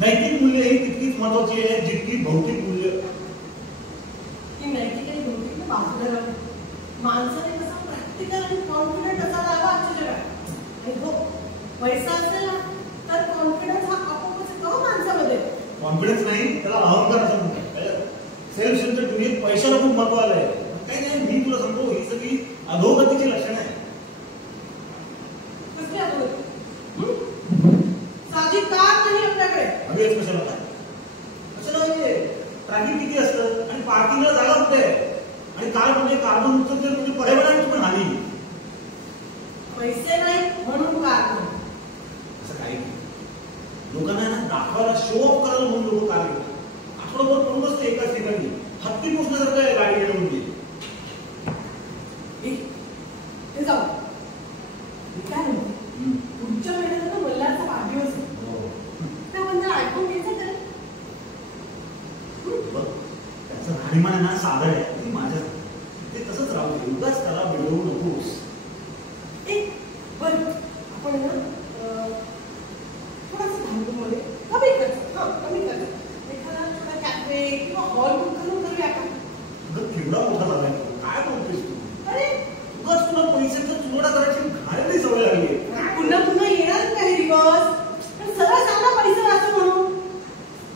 नैतिक महत्वाची आहे जितकी भौतिक मूल्य. ती नैतिक आणि भौतिक बाजूला लावून माणसाने कसा प्रॅक्टिकल आणि कॉन्फिडंट असायला हवा आजच्या जगात. आणि हो, पैसा असेल ना तर कॉन्फिडन्स हा आपोआपच येतो माणसामध्ये. कॉन्फिडन्स नाही, त्याला अहंकार असं म्हणतात. सेल्फ सेंटर दुनियेत पैशाला खूप महत्व आलंय. काही नाही, मी तुला सांगतो ही सगळी अधोगतीची लक्षणं आहे. कसली अधोगती? साधी कार नाही आपल्याकडे. अगेच कशाला काय कशाला म्हणजे ट्रॅफिक किती असतं आणि पार्किंगला जागा कुठे आहे आणि कार म्हणजे कार्बन उत्सर्जन म्हणजे पर्यावरणाची पण हानी. पैसे नाही म्हणून कार नाही असं काही नाही. लोकांना ना दाखवायला शो ऑफ करायला म्हणून लोक कार घेतात. आठवडाभर पडून बसते एकाच ठिकाणी हत्ती पोचण्यासारखं आहे गाडी घेणं म्हणजे. ते जाऊ काय म्हणते पुढच्या महिन्यात मल्हारचा वाढदिवस आहे. त्या म्हणजे ऐकून घ्यायचं तर त्याचं राहणीमान आहे ना साधं आहे. माझ्या ते तसंच राहू दे, उगाच त्याला बिडवू नकोस. बर आपण ना थोडासा धांदूमध्ये कमी करायचं. एखादा छोटा कॅफे किंवा हॉल बुक करून करूया का? केवढा मोठा झालाय काय बोलतोस तू? अरे उगाच तुला पैशाचा चुरडा करायची घाणेरडी सवय लागली आहे. पुन्हा येणार काही दिवस पण सरळ सांगा पैसे वाचव म्हणून.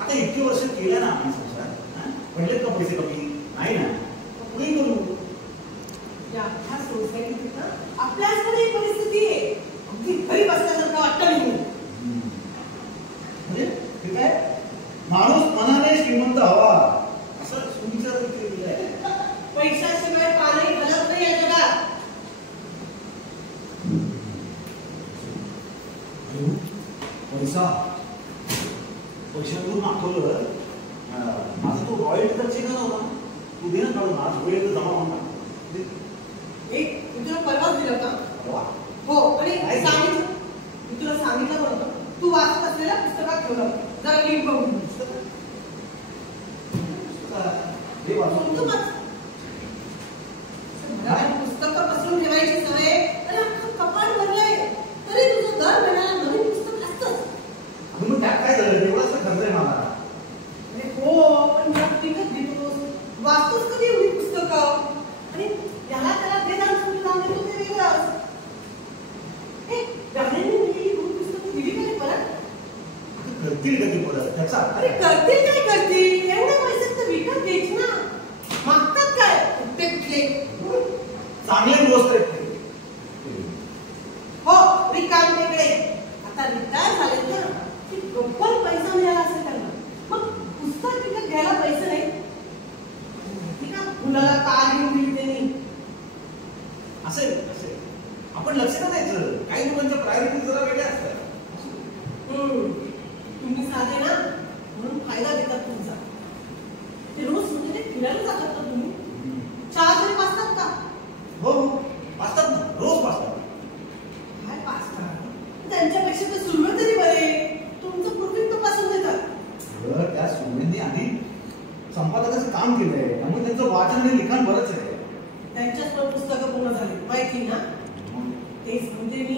आता इतकी वर्ष केल्या ना आपण संसारात, पडलेत का पैसे कमी? नाही ना, पुढे करू. ह्या सोसायटीत ना आपल्याचकडे एक परिस्थिती आहे. अगदी घरी बसल्यासारखं वाटतं नाही. म्हणजे ते काय माणूस मनाने श्रीमंत हवा असं सुविचार केलेलं आहे. पैशाशिवाय पाणी हलत नाही या जगात. पैशातून आठवलं माझा तो रॉयल्टीचा चेक आला होता, तू दे ना काढून. आज वेळ जमा होणार. एक मी तुला परवाच दिलं का? हो. आणि सांगितलं मी तुला सांगितलं बरोबर तू वाचत असलेल्या पुस्तकात ठेवलं. जरा लिंक बघून पुस्तकं पसरून ठेवायची सवय आणि अख्खं कपाट भरलंय तरी तुझं दर महिन्याला नवीन पुस्तक असतंच. मग त्यात काय झालं? एवढाच खर्च आहे मला. अरे हो, पण विकत घेतोस, वाचतोस कधी एवढी पुस्तकं? आणि याला त्याला देणार देतो ते वेगळंच. गाण्यांनी दिलेली दोन पुस्तकं दिली काय परत? करतील कधी परत त्याचा? अरे करतील काय करतील? एवढे पैसे तर विकत घ्यायची ना. मागतात काय प्रत्येक चांगले गोष्ट आहे. हो, रिकाम वेगळे. आता रिटायर झाले ना की गप्पल पैसा मिळाला असेल त्यांना. मग पुस्तक विकत घ्यायला पैसे नाही. ठीक आहे, मुलाला कार घेऊन दिली त्यांनी. असेल आपण लक्ष का द्यायचं? काही लोकांच्या प्रायोरिटी जरा वेगळ्या असतात. तुम्ही साधे ना म्हणून फायदा देतात तुमचा. ते रोज म्हणजे फिरायला जातात ना तुम्ही? चहा तरी पाचतात का? हो पाचतात ना, रोज पाचतात. काय पाचतात? त्यांच्यापेक्षा तर सुरुवात तरी बरे. तुमचं प्रोफिट तपासून देतात. त्या सुरुवाती आधी संपादकाचं काम केलंय त्यामुळे त्यांचं वाचन आणि लिखाण बरंच आहे. त्यांच्याच पण पुस्तकं पूर्ण झाली माहिती ना. तेच म्हणते मी,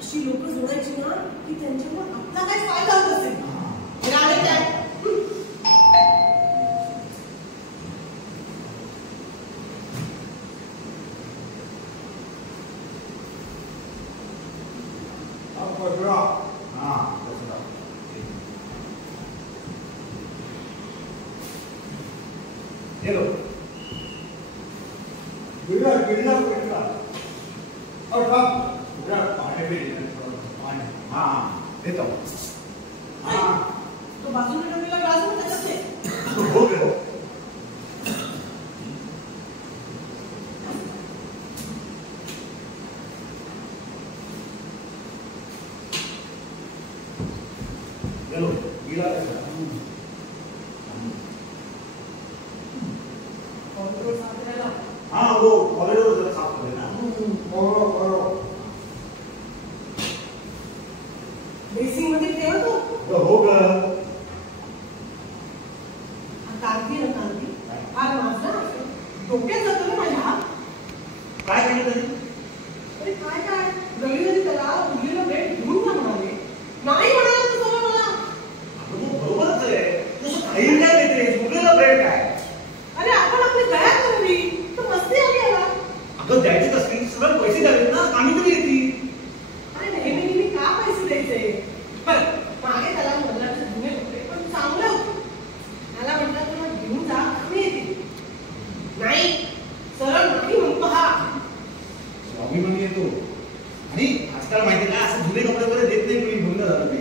अशी लोक जोडायची ना की त्यांच्यामुळे आपला काय फायदा होत असेल. काय हेलो देतो. तो बाजूला ठेवलेला ग्लास पण त्याच्यात आहे. हो गेलो. गेलो गेला. हाँ वो कॉरिडोर जरा साफ कर देना. बेसिंग मध्ये ठेवा तो. हो का? कांती ना कांती हा माझा डोक्यात जातो ना माझ्या. हात काय केलं तरी? अरे काय रविवारी त्याला मुलीला भेट घेऊन जा म्हणाले. नाही म्हणाले तर मला. बरोबरच आहे. तसं बरं, मागे त्याला मुलाचे जुने कपडे पण चांगले होते. त्याला म्हटलं तुला घेऊन जा, कमी येतील. नाही, सरळ नाही म्हणतो हा. स्वाभिमानी येतो. आणि आजकाल माहिती का असं जुने कपडे वगैरे देत नाही कोणी, बंद झालं ते.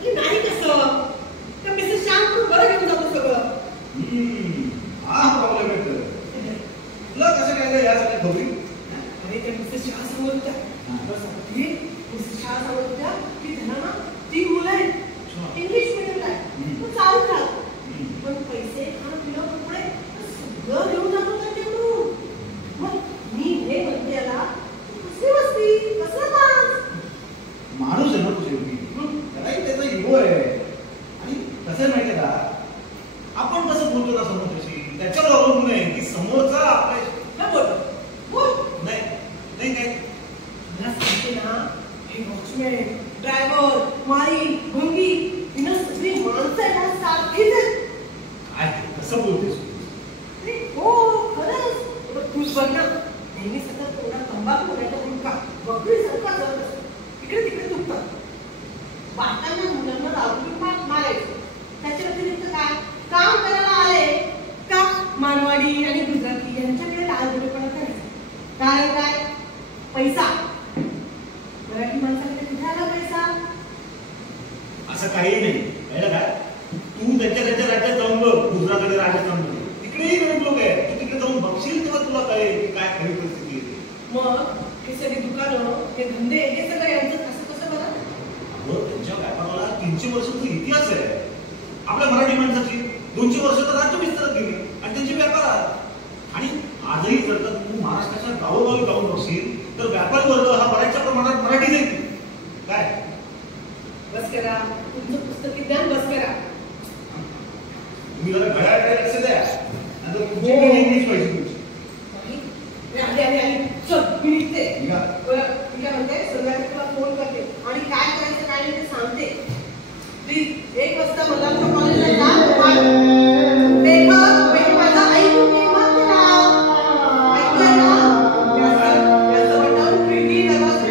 अरे नाही कसं, तर मिसेस श्याम बरं घेऊन जातो सगळं. हा प्रॉब्लेम येतो. तुला कसं काय या सगळ्या खबरी? अरे त्या मिसेस शाह समोर होत्या. मिसेस शाह समोर होत्या की त्यांना ना 3 मुलं आहेत. इंग्लिश मीडियमला आहे. तो चालत राहतो. पण पैसे खाणं पिणं कपडे सगळं घेऊन जातो त्यांच्याकडून. मग मी हे म्हणते याला कसली मस्ती, कसला मास. माणूस आहे ना तो शेवटी. त्यालाही त्याचा इगो आहे. आणि कसं आहे माहिती आहे का, आपण कसं बोलतो ना समोरच्याशी त्याच्यावर अवलंबून आहे की समोरचा आपल्या बोल बोल. नाही नाही काय मला सांगते ना, हे वॉचमॅन, ड्रायव्हर, माळी, भंगी हिनं सगळी माणसं आहेत ना सारखीच आहेत. काय कसं बोलतेस? अरे हो, खरंच. तूच बघ ना, नेहमी सतत थोडा तंबाखू नाही गुटखा बकरीसारखा जगत असतो. इकडे तिकडे दुखतात. बायकांना मुलांना रावटी मारायचं. त्याच्या व्यतिरिक्त काय काम करायला आले का मानवाडी आणि गुजराती यांच्याकडे लालबुडेपणा करायचा. कारण काय, पैसा. मराठी माणसाकडे कुठे आला पैसा? असं काही नाही. कळलं काय, तू त्यांच्या राज्यात जाऊन बघ, गुजरातकडे राजस्थान मध्ये तिकडेही गरीब लोक आहे. तू तिकडे जाऊन बघशील तेव्हा तुला कळेल की काय खरी परिस्थिती येते. मग हे सगळे दुकानं, हे धंदे, हे सगळं यांचं कसं कसं बरं? अगं त्यांच्या व्यापाराला 300 वर्षाचा इतिहास आहे. आपल्या मराठी माणसाची 200 वर्ष तर राज्य विस्तारत गेली आणि त्यांचे व्यापार. आणि आजही जर का तू महाराष्ट्राच्या गावोगावी जाऊन बघशील तर व्यापारी वर्ग हा बऱ्याचशा प्रमाणात मराठी नाही. काय बस करा, तुमचं पुस्तकी ज्ञान बस करा. तुम्ही जरा घड्याळकडे लक्ष द्या, नंतर तुमची इंग्लिश पाहिजे तुमची. आली चल मी निघते. निघा. मी काय म्हणते, संध्याकाळी तुला फोन करते आणि काय करायचं काय नाही ते सांगते. प्लीज 1 वाजता मला कॉलेजला जा. माझा ऐकून घे मग तुला. ऐकूया ना? याचं बटन खिडकी दरवाजा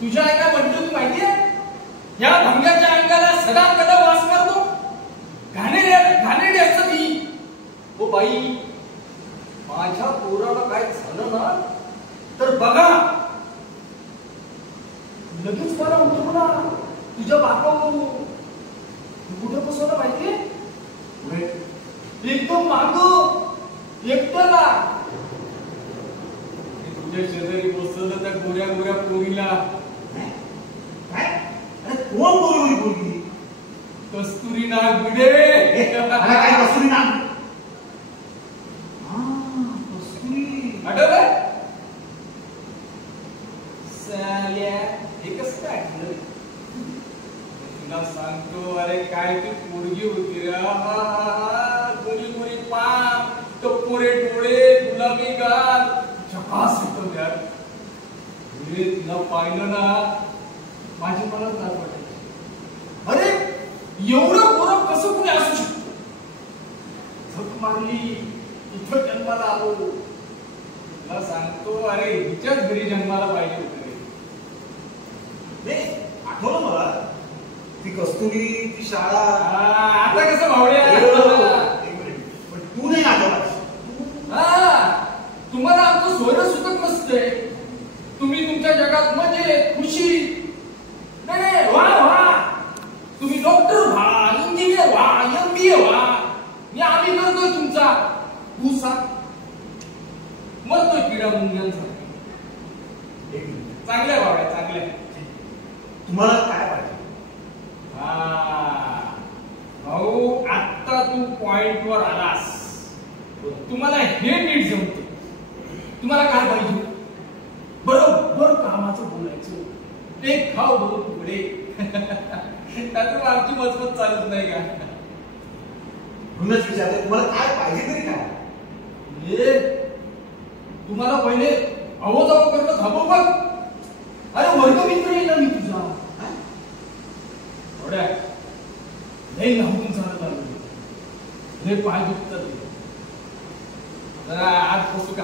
तुझ्या एका बंधून माहितीये, या भंग्याच्या अंगाला सदा कदा वास बाई, माझ्या पोराला काय झालं ना तर बघा, लगेच मला उठवला तुझ्या बापावरून. कुठे बसवलं माहितीये? एकदम माग एकट्याला. तुझ्या शेजारी बसवलं त्या गोऱ्या गोऱ्या पोरीला. काय? अरे कोण बोलली बोलली? कस्तुरी नाग भिडे. काय कस्तुरी नाग? कस्तुरी आठवलं? साल्या हे कसं काय आठवलं? तुला सांगतो, अरे काय ती पोरगी होती रे. गोरी गोरी पान, टपोरे डोळे, गुलाबी गाल, झकास होतं यार. तिला पाहिलं ना माझी मलाच लाज वाटायची. अरे एवढं गोरं कसं कुणी असू शकतो? झक मारली, इथं जन्माला आलो. तुला सांगतो, अरे हिच्याच घरी जन्माला पाहिजे होते. आठवलं मला, ती कस्तुरी, ती शाळा. आता कसं भावड्या? पण तू नाही आठवला. तुम्हाला आमचं सोयरं सुतक नसतंय. तुम्ही तुमच्या जगात मजेत खुशी. नाही वा वा, तुम्ही डॉक्टर व्हा, इंजिनियर व्हा, MBA व्हा. मी आम्ही करतोय तुमचा भूसा, मरतोय किडा मुंग्यांचा. चांगल्या भावड्या, चांगल्या. तुम्हाला काय पाहिजे? भाऊ, आता तू पॉइंट वर आलास. तुम्हाला हे नीट जमत. तुम्हाला काय पाहिजे? बरोबर कामाचं बोलायचं. एक खाऊ दोन तुकडे. त्यातून आमची मजबूत चालत नाही का? म्हणूनच विचारते, तुम्हाला काय पाहिजे तरी काय? तुम्हाला पहिले अहो जावं करणं थांबव बघ. अरे वर्गमित्र येईल ना मी तुझा. थोड्या लई लांबून चालत आलो. हे पाय दुखतात. जरा आज बसू का?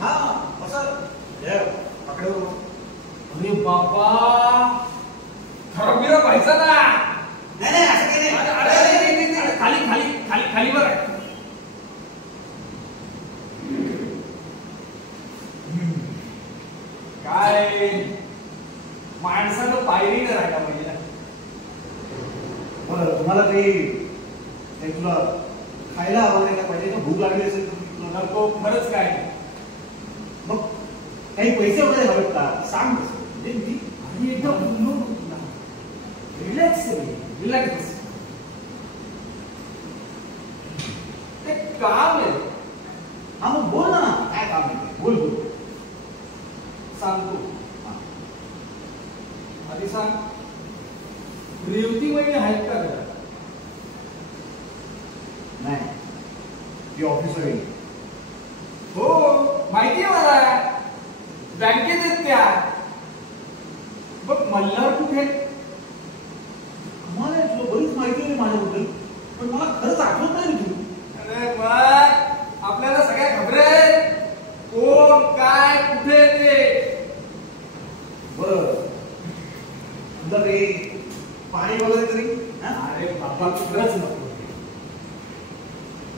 हा असं पकडे. अरे बाबा, खराबीरा पाहिजे ना. नाही नाही, असं काही नाही. खाली खाली खाली खाली बरं आहे. काय माणसानं पायरी राहायला पाहिजे ना. बरं, तुम्हाला काही तुला खायला आवडायला पाहिजे का? भूक लागली असेल तर नको. खरंच काय मग काही पैसे वगैरे हवेत का? सांग. आणि एकदम रिलॅक्स रिलॅक्स. ते काम आहे. हा मग बोल ना, काय काम आहे? बोल बोल. सांगतो. आधी सांग, रेवती वहिनी आहेत का घरात? नाही, ती ऑफिसवर येईल. हो माहिती आहे मला. बँकेत आहेत त्या. बघ मल्हार कुठे? मला तुला बरीच माहिती आहे माझ्याबद्दल, पण मला खरंच आठवत नाही तू. अरे मग आपल्याला सगळ्या खबर आहेत कोण काय कुठे ते. बरं, तुला काही पाणी वगैरे तरी? अरे बाबा खरंच नको.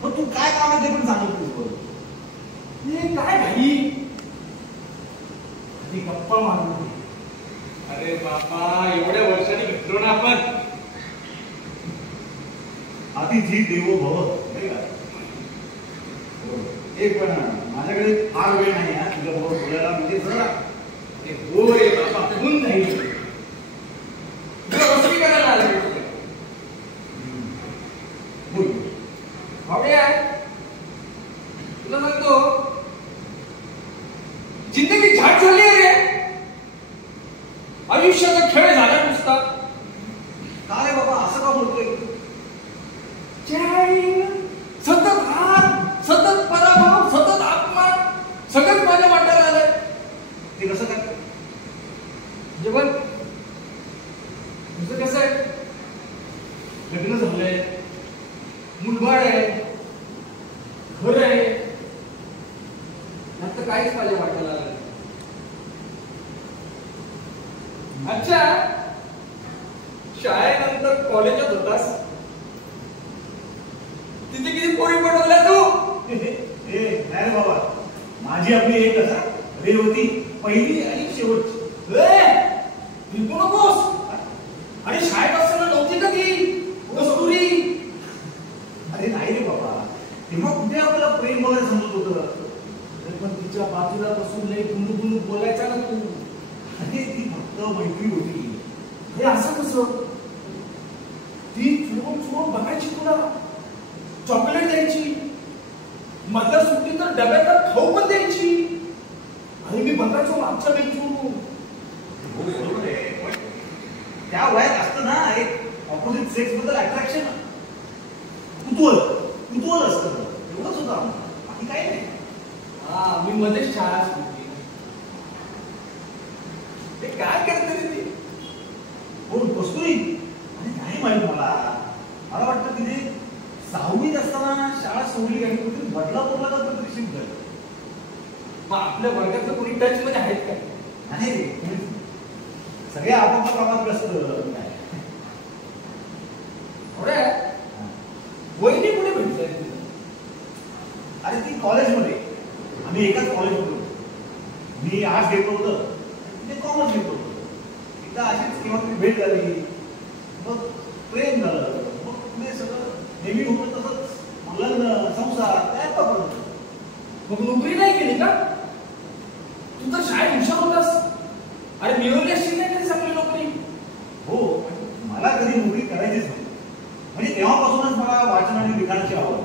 मग तू काय काम आहे ते पण सांगतोस. बरं, हे काय भाई, आधी गप्पा मारू. अरे बाबा, एवढ्या वर्षांनी भेटलो ना आपण. आधी जी देवो भव, नाही का? एक पण माझ्याकडे फार वेळ नाही आहे तुझ्या बरोबर बोलायला. म्हणजे जरा हो रे बाबा, होऊन जाईल. वसुली करायला आला बोल. भावड्या, तुला सांगतो, जिंदगी झाट झाली आहे रे. आयुष्याचा खेळ झाला नुसता. का रे बाबा, असं का बोलतोय? सतत हार, सतत पराभव, सतत अपमान, सगळंच माझ्या वाट्याला आलंय. ते कसं काय? जेवण तुझं कसं आहे? लग्न झालंय, मुलबाळ आहे, घर आहे, आता काहीच माझ्या वाट्याला आलं. अच्छा, शाळेनंतर कॉलेजात होतास, पोरी पटवल्या तू? नाही रे बाबा, माझी आपली एकच आहे, रेवती, पहिली आणि शेवटची. विकू नकोस. आणि शाळेत असताना नव्हती का ती कस्तुरी? अरे नाही रे बाबा, तेव्हा कुठे आपल्याला प्रेम वगैरे समजत होतं. पण तिच्या बाजूला बसून लई गुणू बोलायचा ना तू. अरे ती फक्त मैत्री होती. हे असं कसं? ती चोरून बघायची तुला, चॉकलेट द्यायची, मधल्या सुट्टी तर डब्यात खाऊ पण द्यायची. आणि मी बघायचो मागच्या बेंचून. त्या वयात असतं ना एक ऑपोजिट सेक्स बद्दल अट्रॅक्शन, कुतूहल असतं, एवढंच होतं, बाकी काही नाही. हा, मी मध्येच शाळा सुटली. ते काय करते रे ती? कोण कस्तुरी? आणि नाही माहित मला वाटतं तिने 6वीत असताना शाळा सोडली आणि कुठे बदलापूरला का तरी शिफ्ट झाली. मग आपल्या वर्गातलं कोणी टच मध्ये आहेत का? नाही रे, सगळे आपापल्या कामात व्यस्त. वहिनी कुठे भेटले? अरे ती कॉलेजमध्ये, आम्ही एकाच कॉलेजमध्ये होतो. मी आर्ट्स घेतलं होतं, ते कॉमर्स घेतलं होतं. एकदा अशीच केव्हा तरी भेट झाली, मग प्रेम झालं, मग पुढे सगळं नेहमी होतं तसंच लग्न, संसार काय पकडत. मग नोकरी नाही केली का? तू तर शाळेत हुशार होतास. अरे मिळवली अशी नाही कधी चांगली नोकरी? हो, मला कधी नोकरी करायचीच नाही. म्हणजे तेव्हापासूनच मला वाचन आणि लिखाणाची आवड.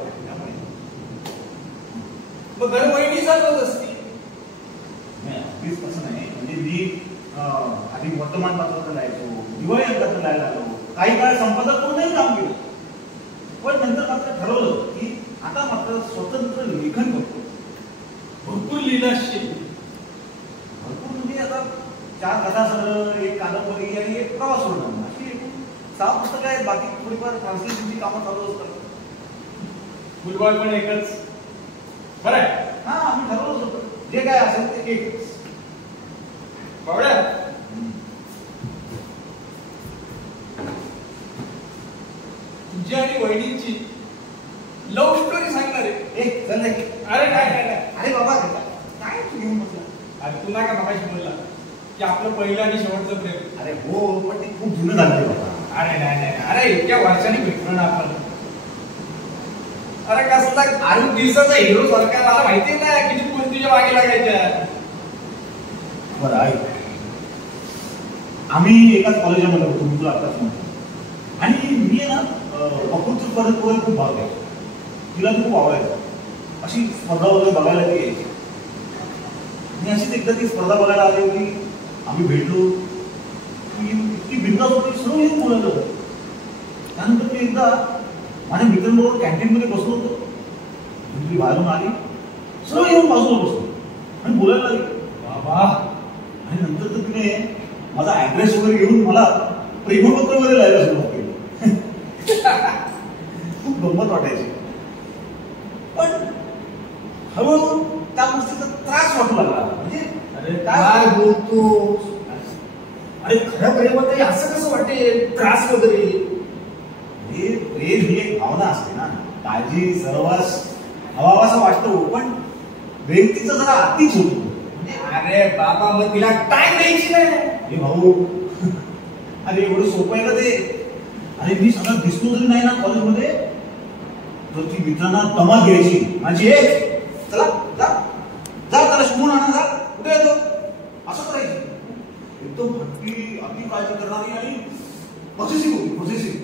मग घर वहिनी चालवत असती? अगदीच तसं नाही. म्हणजे मी आधी वर्तमानपत्रात लिहायचो, दिवाळी अंकात लिहायला लागलो, काही काळ संपादक म्हणूनही काम केलं. पण नंतर मात्र ठरवलं की आता मात्र स्वतंत्र लेखन करतो. भरपूर लिहिलं असशील. भरपूर म्हणजे आता 4 कथासंग्रह, 1 कादंबरी आणि 1 प्रवास वर्णन, अशी 6 पुस्तकं आहेत. बाकी थोडीफार ट्रान्सलेशनची कामं चालू असतात. फुटबॉल पण एकच. बरं आहे. हा, आम्ही ठरवलंच होतं जे काय असेल ते एकच. बावड्या, तुझी आणि वहिनीची लव्ह स्टोरी सांगणार आहे. चल रे. अरे काय अरे बाबा, काय तू घेऊन बसला? अरे तुला का मगाशी बोलला की आपलं पहिलं आणि शेवटचं प्रेम? अरे हो, पण ते खूप जुनं झालं बाबा. अरे नाही, अरे इतक्या वर्षांनी भेटलो ना आपण. अरे कसला आरुण दिवसाचा हिरो सारखा, मला माहिती नाही किती पोरी तुझ्या मागे लागायच्या. बरं ऐक, आम्ही एकाच कॉलेजमध्ये होतो, मी तुला आत्ताच म्हणतो. आणि मी आहे ना वक्तृत्व स्पर्धेत वगैरे खूप भाग घ्यायचो. तिला ती खूप आवडायचं. अशी स्पर्धा वगैरे बघायला ती यायची. आणि अशीच एकदा ती स्पर्धा बघायला आली होती. आम्ही भेटलो, इतकी बिंदास होती, सर्व येऊन बोलायला. त्यानंतर मी एकदा माझ्या मित्रांबरोबर कॅन्टीनमध्ये बसलो होतो. ती बाहेरून आली, सर्व येऊन बाजूला बसलो आणि बोलायला लागली. बाबा, आणि नंतर तर तिने माझा ऍड्रेस वगैरे घेऊन मला प्रेमपत्र वगैरे लिहायला सुरुवात केली. खूप गंमत वाटायची. पण हळूहळू त्या गोष्टीचा त्रास वाटू लागला. म्हणजे अरे काय बोलतो? अरे खऱ्या प्रेमात असं कसं वाटेल, त्रास वगैरे? प्रेम ही एक भावना असते ना, काळजी, सहवास हवा असं वाटतो. पण व्यक्तीचं जरा अतिच होतो. अरे बाबा, मग तिला टाइम द्यायची नाही. हे भाऊ, अरे एवढं सोपं आहे का ते? अरे मी सगळं दिसतो तरी नाही ना कॉलेजमध्ये, तर ती मित्रांना दमा घ्यायची माझी. चला जा जा, त्याला शिकून आणा, जा, कुठे येतो, असं करायची. एकदम भटकी, अति काळजी करणारी आणि पॉझिटिव्ह होती, पॉझिटिव्ह.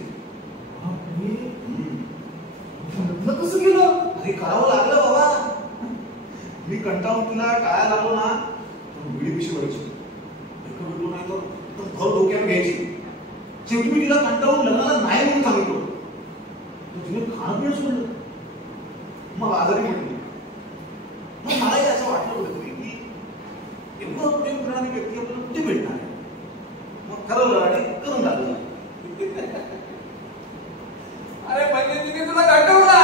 कसं केलं? अरे करावं लागलं बाबा. मी कंटाळून तिला टाळायला लागलो ना, तर विडी पिशी व्हायची. भेटलो नाही तर घर डोक्यावर घ्यायची. शेवटी मी तिला कंटाळून लग्नाला नाही म्हणून सांगितलं. तर तिने खाणं पिणं सोडलं, मग आजारी म्हटली. मग मलाही असं वाटलं होतं की एवढं प्रेम करणारी व्यक्ती आपल्याला कुठे भेटणार आहे. मग ठरवलं आणि करून टाकलं. अरे म्हणजे तिने तुला कंटाळला.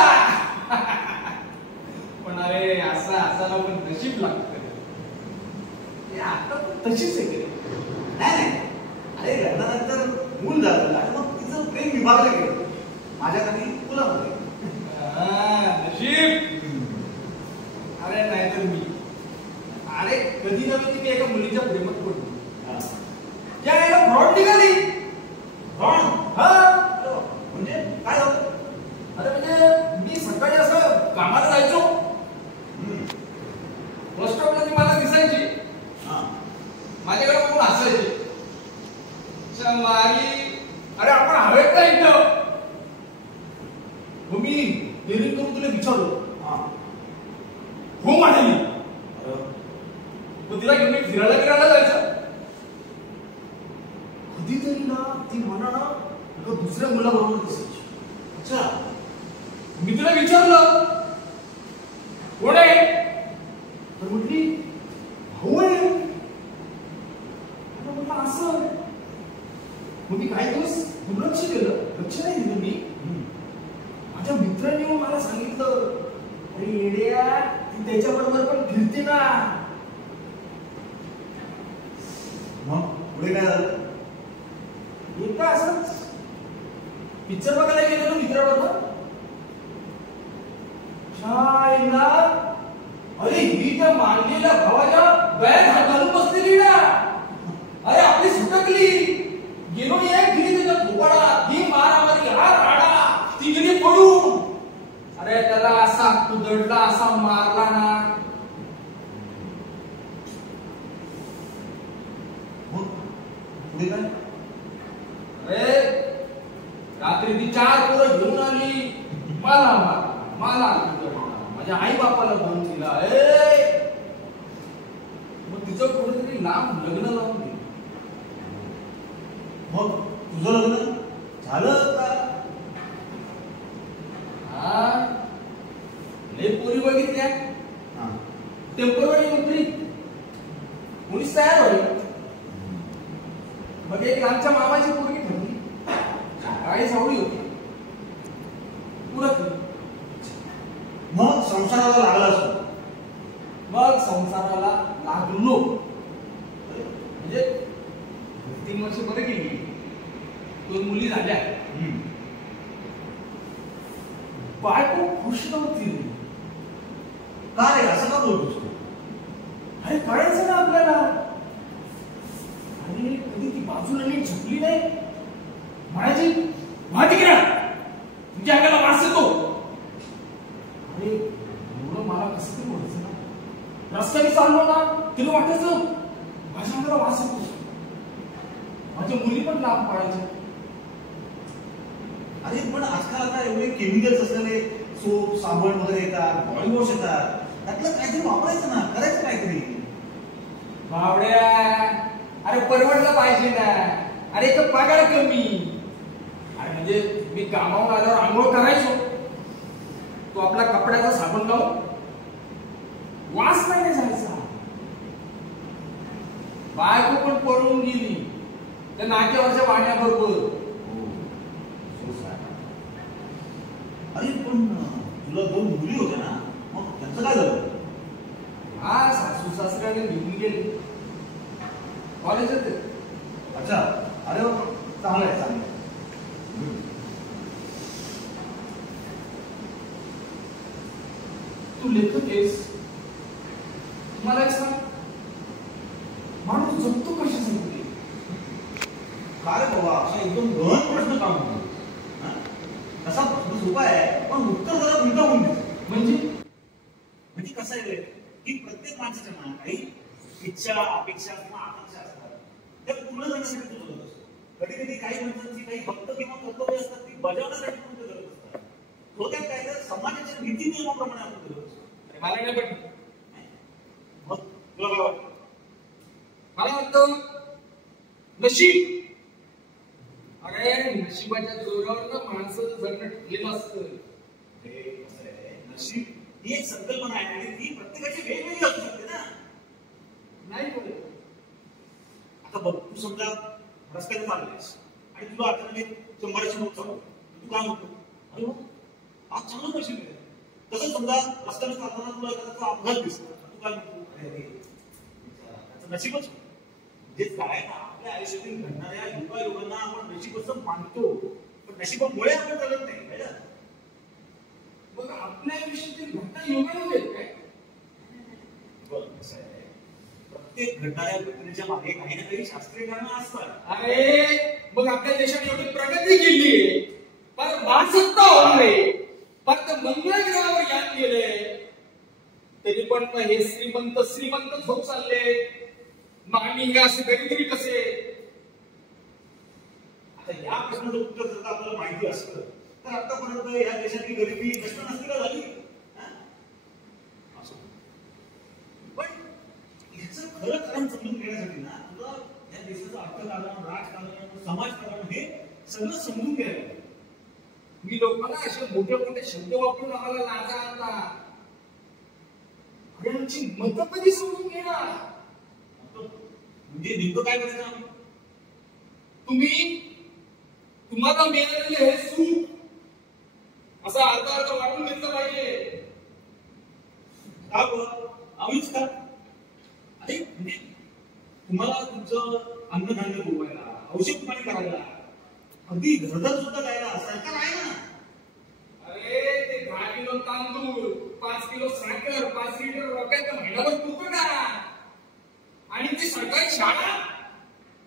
पण अरे असं असायला पण नशीब लागतं. आता पण तशीच आहे. नाही, अरे लग्नानंतर मूल झालं आणि मग तिचं प्रेम विभागलं गेलं माझ्याकडे मुलामध्ये. कधी नव्हे ती मी एका मुलीच्या प्रेमात पडलो. त्या याला फ्रॉड निघाली. फ्रॉड? हा. म्हणजे काय झालं? अरे म्हणजे मी सकाळी असं कामाला जायचो. बस स्टॉपला ती मला दिसायची. माझ्याकडे बघून हसायची. अरे आपण हवेत का इथं? मी डेअरिंग करून तुला विचारलो. हो म्हणाली. मग तिला घेऊन मी फिरायला जायचं. कधीतरी ना ती म्हणा ना दुसऱ्या मुलाबरोबर दिसायची. अच्छा. मी तुला विचारलं कोण आहे तर म्हटली भाऊ आहे. म्हटलं असं. मग मी काही दिवस दुर्लक्ष केलं. लक्ष नाही दिलं मी. माझ्या मित्रांनी मला सांगितलं अरे येड्या ती त्याच्याबरोबर पण फिरते ना. मग पुढे काय झालं? एकदा असंच पिक्चर बघायला गेलेलो मित्राबरोबर. अरे ही त्या मानलेल्या भावाच्या गळ्यात हात घालून बसलेली ना. अरे आपली सुटकली. गेलो एक गेली त्याच्या थोपाडात. ही मारामारी हा राडा. ती गेली पडून. अरे त्याला असा कुदडला असा मारला ना. पुढे काय? अरे रात्री ती 4 पोरं घेऊन आली. मला माझ्या आई बापाला फोन केला. मग तिचं कुठेतरी लांब लग्न लावून दिलं. मग तुझं लग्न झालं का? हा लय पोरी बघितल्या. टेम्पररी नोकरी पोलीस तयार होईल. मग एक आमच्या मामाची पोरगी ठरली. काही सावळी होती. पुरत मग संसाराला लागला असतो. मग संसाराला लागलो. म्हणजे 3 वर्ष बरं गेली. 2 मुली झाल्या. बायको खुश नव्हती. का रे असं का बोलतोस तू? अरे कळायचं ना आपल्याला. आणि कधी ती बाजूला नीट झुकली नाही. म्हणायची माहिती करा तुमच्या अंगाला वास येतो. अरे एवढं मला कसं तरी व्हायचं ना. रस्त्याने चाललो ना तिला वाटायचं माझ्या अंगाला वास येतो. माझ्या मुली पण लांब पडायच्या. अरे पण आजकाल आता एवढे केमिकल्स असलेले सोप साबण वगैरे येतात. बॉडी वॉश येतात. त्यातलं काहीतरी वापरायचं ना. करायचं काहीतरी. बावड्या अरे परवडलं पाहिजे ना. अरे तो पगार कमी. अरे म्हणजे मी कामावून आल्यावर आंघोळ करायचो. तो आपला कपड्याचा साबण लावून वास नाही जायचा. बायको पण पळून गेली त्या नाक्यावरच्या वाण्याबरोबर. अरे पण तुला 2 मुली होत्या ना. मग त्यांचं काय झालं? हा सासू सासऱ्याने घेऊन गेले. कॉलेज होते. अच्छा. अरे चांगलं आहे चांगलं. तू लेखक आहेस. मला एक सांग माणूस जगतो कशासाठी? का रे बाबा असा एकदम गहन प्रश्न का म्हणतो? तसा प्रश्न सोपा आहे पण उत्तर जरा गुंतावून देतो. म्हणजे कसं आहे की प्रत्येक माणसाच्या ना काही इच्छा अपेक्षा किंवा आकांक्षा असतात. त्या पूर्ण करण्यासाठी तो जगत असतो. कधी कधी काही माणसांची काही हक्क किंवा कर्तव्य असतात ती बजावण्यासाठी पण ते जगत असतात. थोडक्यात काय तर समाजाच्या नीती नियमाप्रमाणे आपण जगत असतो. मला नाही पटत. मग तुला काय वाटतं? मला वाटतं नशीब. अरे नशिबाच्या जोरावर माणसं जगणं ठरलेलं असतं. नशीब ही एक संकल्पना आहे आणि ती प्रत्येकाची वेगवेगळी असू शकते ना. नाही बोल. आता बघ तू समजा रस्त्याने चाललेस आणि तुला अचानक 100ची नोट चालू. तू काय म्हणतो? अरे आज चांगलं नशीब आहे. तसंच समजा रस्त्याने चालताना तुला एखादा अपघात दिसला. तू काय म्हणतो? अरे त्याचं नशीबच. जे काय ना आपल्या आयुष्यातील घडणाऱ्या युगायुगांना आपण नशीब असं मानतो पण नशिबामुळे आपण चालत नाही. मग आपल्या आयुष्यातील घटना योगायोग आहेत काय? बघ कसं आहे प्रत्येक घडणाऱ्या घटनेच्या मागे काही ना काही शास्त्रीय कारण असतात. अरे मग आपल्या देशाने एवढी प्रगती केली, पण महासत्ता होणारे फक्त मंगळ ग्रहावर यान गेले, तरी पण हे श्रीमंतच होत चालले. मग आम्ही हे असे गरीब कसे? आता या प्रश्नाचं उत्तर जर आपल्याला माहिती असतं तर आतापर्यंत या देशातली गरिबी नष्ट नसती का झाली? पण याचं खरं कारण समजून घेण्यासाठी ना तुला या देशाचं अर्थकारण, राजकारण, समाजकारण हे सगळं समजून घ्यायला. मी लोकांना असे मोठे मोठे शब्द वापरून आम्हाला लाजा आणता. अरे आमची मतं कधी समजून घेणार? म्हणजे नेमकं काय करायचं आम्ही? तुम्हाला मिळालेले हे सुख असा अर्थ वाटून घेतलं पाहिजे. का बरं? आम्हीच का? अरे म्हणजे तुम्हाला तुमचं अन्नधान्य पुरवायला, औषध पाणी करायला, अगदी घरदार सुद्धा द्यायला सरकार आहे ना. अरे ते 10 किलो तांदूळ, 5 किलो साखर, 5 लिटर रॉकेट महिनाभर पुरतो का? आणि ती सरकारी शाळा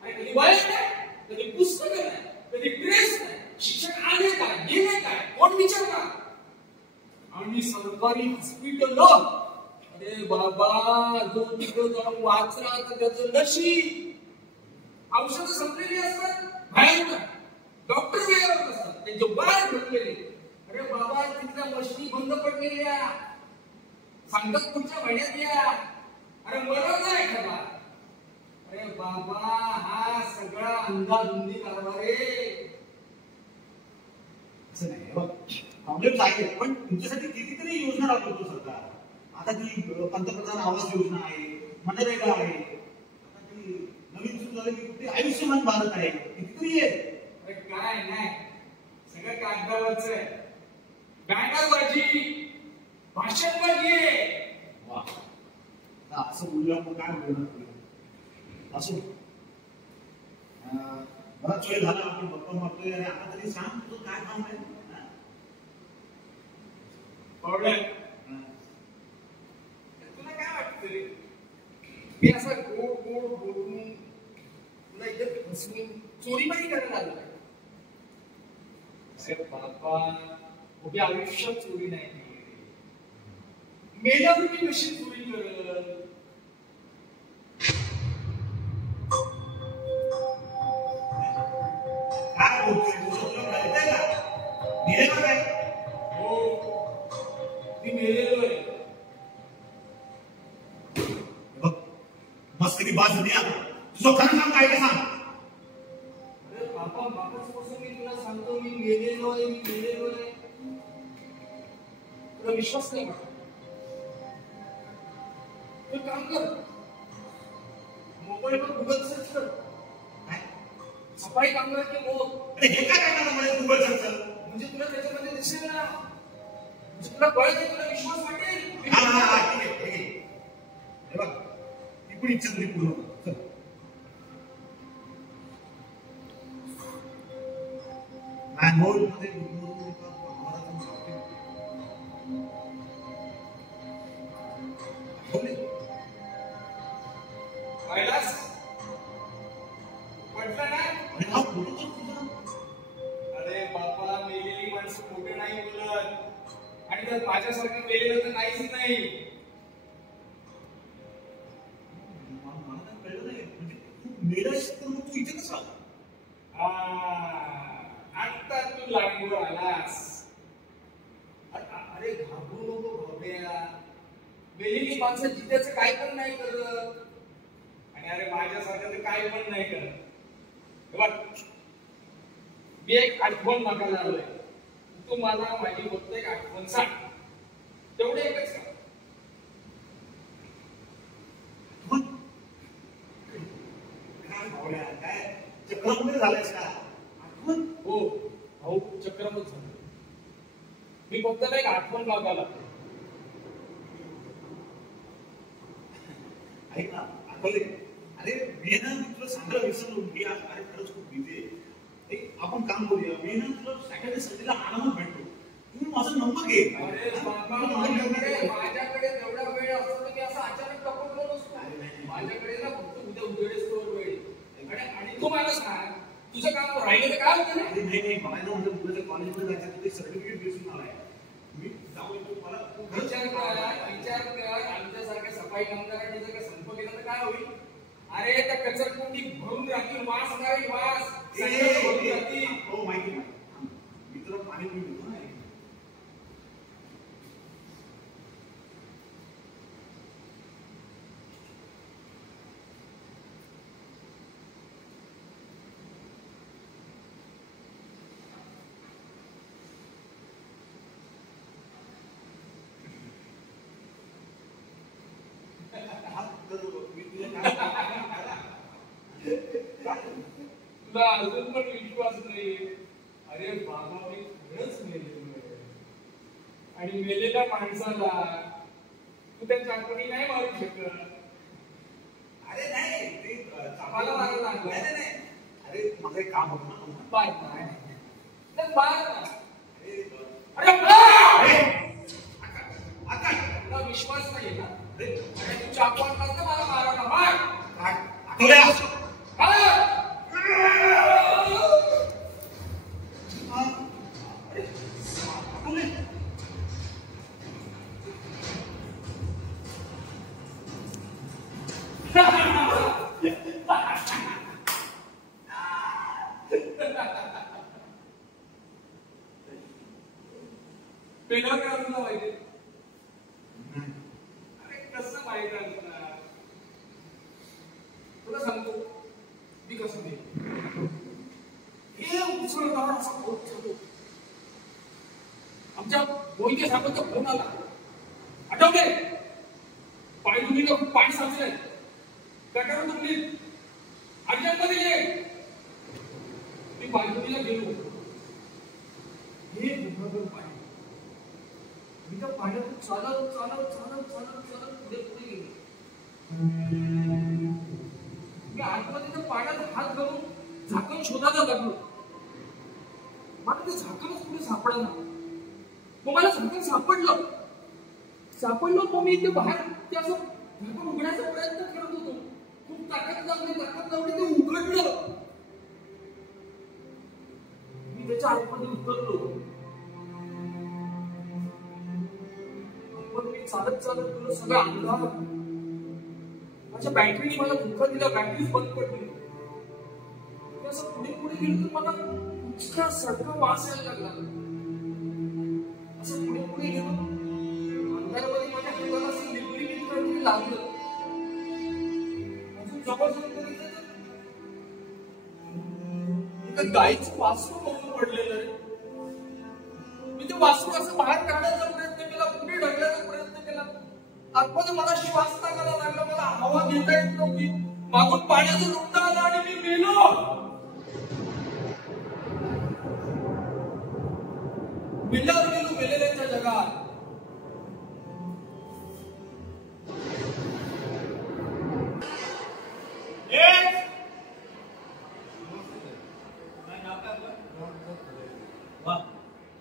आणि कधी वय नाही, कधी पुस्तक नाही, कधी ड्रेस नाही, शिक्षक आले काय गेले काय कोण विचारणार? आणि सरकारी हॉस्पिटल, अरे बाबा जो तिकडे जाऊन वाचला तर त्याचं नशीब. औषधं संपलेली असतात, बाहेर डॉक्टर वेळेवर नसतात, त्यांचे वार भरलेले. अरे बाबा तिथल्या मशिनी बंद पडलेल्या, सांगतात पुढच्या महिन्यात या. अरे मरण नाही खरा. अरे बाबा हा सगळा अंधाधुंदी कारभार आहे. असं नाही बघ, प्रॉब्लेम आहे पण तुमच्यासाठी कितीतरी योजना राबवतो सरकार. आता ती पंतप्रधान आवास योजना आहे, मनरेगा आहे, आता ती नवीन सुरू झालेली कुठली आयुष्यमान भारत आहे, कितीतरी आहे. अरे काय नाही, सगळं कागदावरच आहे. बॅनरबाजी, भाषणबाजी आहे. वा, असं बोलूया मग काय बोलणार? असो, बराच वेळ झाला आपण गप्पा मारतोय. अरे आता तरी सांग तुझं काय काम आहे? तुला काय वाटतं रे? मी असा गोड गोड बोलून तुला इथं फसवून चोरीमारी करायला आलो. अरे बाबा उभ्या आयुष्यात चोरी नाही केली, मेल्यावर मी कशी चोरी करल? काय बोलतोय तुझं कळतंय का? मेलेलं काय? हो मी मेलेलो आहे. बघ मस्त किती बाज होती. तुझं खरं काम काय ते सांग. अरे बाबा मागासपासून मी तुला सांगतो मी मेलेलो आहे, मी मेलेलो आहे. तुला विश्वास नाही वाटत? तू काम कर, मोबाईलवर गुगल सर्च कर, सफाई कामगारांचे मोल. अरे हे काय करणार मला गुगल सर्च? म्हणजे तुला त्याच्यामध्ये दिसेल ना, म्हणजे तुला कळेल, तुला विश्वास वाटेल. हा हा हा ठीक आहे ठीक आहे. हे बघ ती पण इच्छा तरी पूर्ण कर. चल मॅनहोल मध्ये कैलास म्हटलं ना. अरे हा फोटो तर तुझा. अरे बापा मेलेली माणसं खोटे नाही बोलत, आणि तर माझ्यासारखं मेलेलं तर नाहीच नाही. मला तर कळलं नाही, म्हणजे तू मेलास तर मग तू इथे कसा? आता तू लागून आलास. अरे घाबरू नको भावड्या, मेलेली माणसं जिद्याचं काय पण नाही करत, आणि अरे माझ्यासारखं तर काय पण नाही करत. बघ मी एक आठवण मागायला आलोय, तू मला माझी फक्त एक आठवण सांग, तेवढे एकच का? काय भावड्या, काय चक्रमध्ये झालायस का? आठवण? हो भाऊ चक्रमच झालं. मी फक्त एक आठवण मागायला. ऐक ना, आठवले. अरे मी ना तुला सांगायला विसरलो, मी आज अरे खरंच खूप बिझी आहे. आपण काम करूया, मी ना तुला सॅटर्डे संडेला आरामात भेटतो. तू माझा नंबर घे. अरे बाबा माझ्याकडे तेवढा वेळ असतो की असं अचानक टपकलो नसतो. माझ्याकडे ना तुझं काम राहिलं तर काय होतं? अरे नाही बघायला म्हणजे मुलाच्या कॉलेजमध्ये जायचं ते सर्टिफिकेट दिसून आलाय. मी जाऊ येतो मला विचार कर आमच्यासारख्या सफाई कामगारांनी जर का संप केला तर काय होईल? अरे त्या कचरकुंडी भरून राहतील, वास मारेल, वास भरून राहतील. हो माहिती मित्र पाणी पिऊन येतो ना. तुला अजून पण विश्वास नाही. अरे बाबा मी खरंच मेलेलो आणि मेलेल्या माणसाला तू त्यांच्या आठवणी नाही मारू शकत. अरे नाही ते मला मारायला लागलं. नाही अरे माझं एक काम होतं ना. बाय बाय अरे तुला विश्वास नाही ना? तू चाकू आणलास मला मारायला. मार आठवड्या पेला करायला पाहिजे. अरे कसं माहिती असणार तुला सांगतो मी कसं नाही. हे मुसळधार असा पाऊस चालू. आमच्या मोहिते साहेबांचा फोन आला. आठवले पायदुनीला पाणी साचलंय, गटार तुटली, अर्जंटमध्ये ये. मी पायदुनीला गेलो. हे गुहागर पाणी. मी त्या पाण्यातून चालत पुढे गेलो. मी आतमध्ये त्या पाण्यात हात घालून झाकण शोधायला लागलो. मला ते झाकणच पुढे सापडलं. मग मला झाकण सापडलं. मग मी ते बाहेर ते असं झाकण उघडायचा प्रयत्न करत होतो. खूप ताकद लावली ते उघडलं. मी त्याच्या आतमध्ये उतरलो. मी चालत गेलो. सगळं अंधार. माझ्या बॅटरीने मला धोका दिला. बॅटरीच बंद पडली. असं पुढे गेलो तर मला इतका सडका वास यायला लागला. असं पुढे गेलो. अंधारामध्ये माझ्या हाताला असं लिपलिप काहीतरी लागलं. अजून जवळ जाऊन गाईचं वासरू बघून पडलेलं आहे. मी ते वासरू असं बाहेर काढायचा प्रयत्न केला, पुढे ढकलायचा प्रयत्न केला. आतमध्ये मला श्वास टाकायला लागला. मला हवा घेता येत नव्हती. मागून पाण्याचा लोटा आला आणि मी मेलो. मेल्यावर गेलो मेलेल्यांच्या जगात.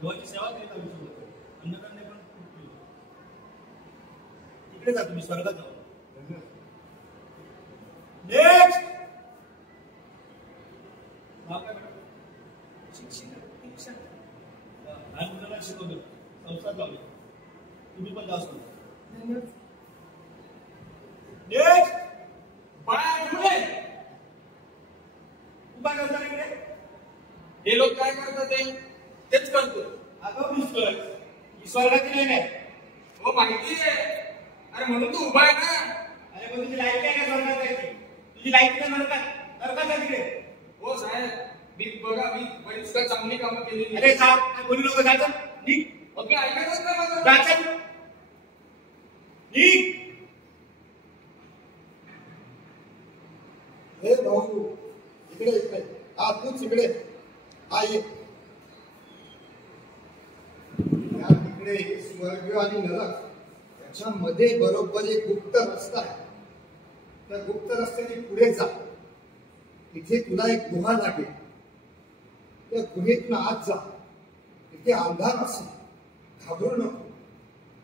देवाची सेवा केली का अन्नकन्या पण खूप केली. इकडे जा तुम्ही स्वर्गात जाऊ. नेक्स्ट शिक्षण लहान मुलांना शिकवलं, संस्कार लावले. तुम्ही पण जास्त नेक्स्ट उभा करता इकडे. हे लोक काय करतात तेच करतो. अगं मिस्टर स्वर्गाची लाईन आहे. हो माहिती आहे. अरे म्हणून तू उभा आहे ना. अरे पण तुझी लाईट काय का स्वर्गात जायची? तुझी लाईट तर नरकात तिकडे. हो साहेब मी बरीच चांगली कामं केली. अरे साहेब कोणी लोक जायचं निघ. मग मी ऐकायचंच नाही माझं. जायचं निघ. हे भाऊ इकडे हा तूच इकडे हा ये. या तिकडे स्वर्ग आणि नरक त्याच्यामध्ये बरोबर एक गुप्त रस्ता आहे. त्या गुप्त रस्त्याने पुढे जा. तिथे तुला एक गुहा लागेल. त्या गुहेतून आत जा. तिथे अंधार असेल. घाबरू नको.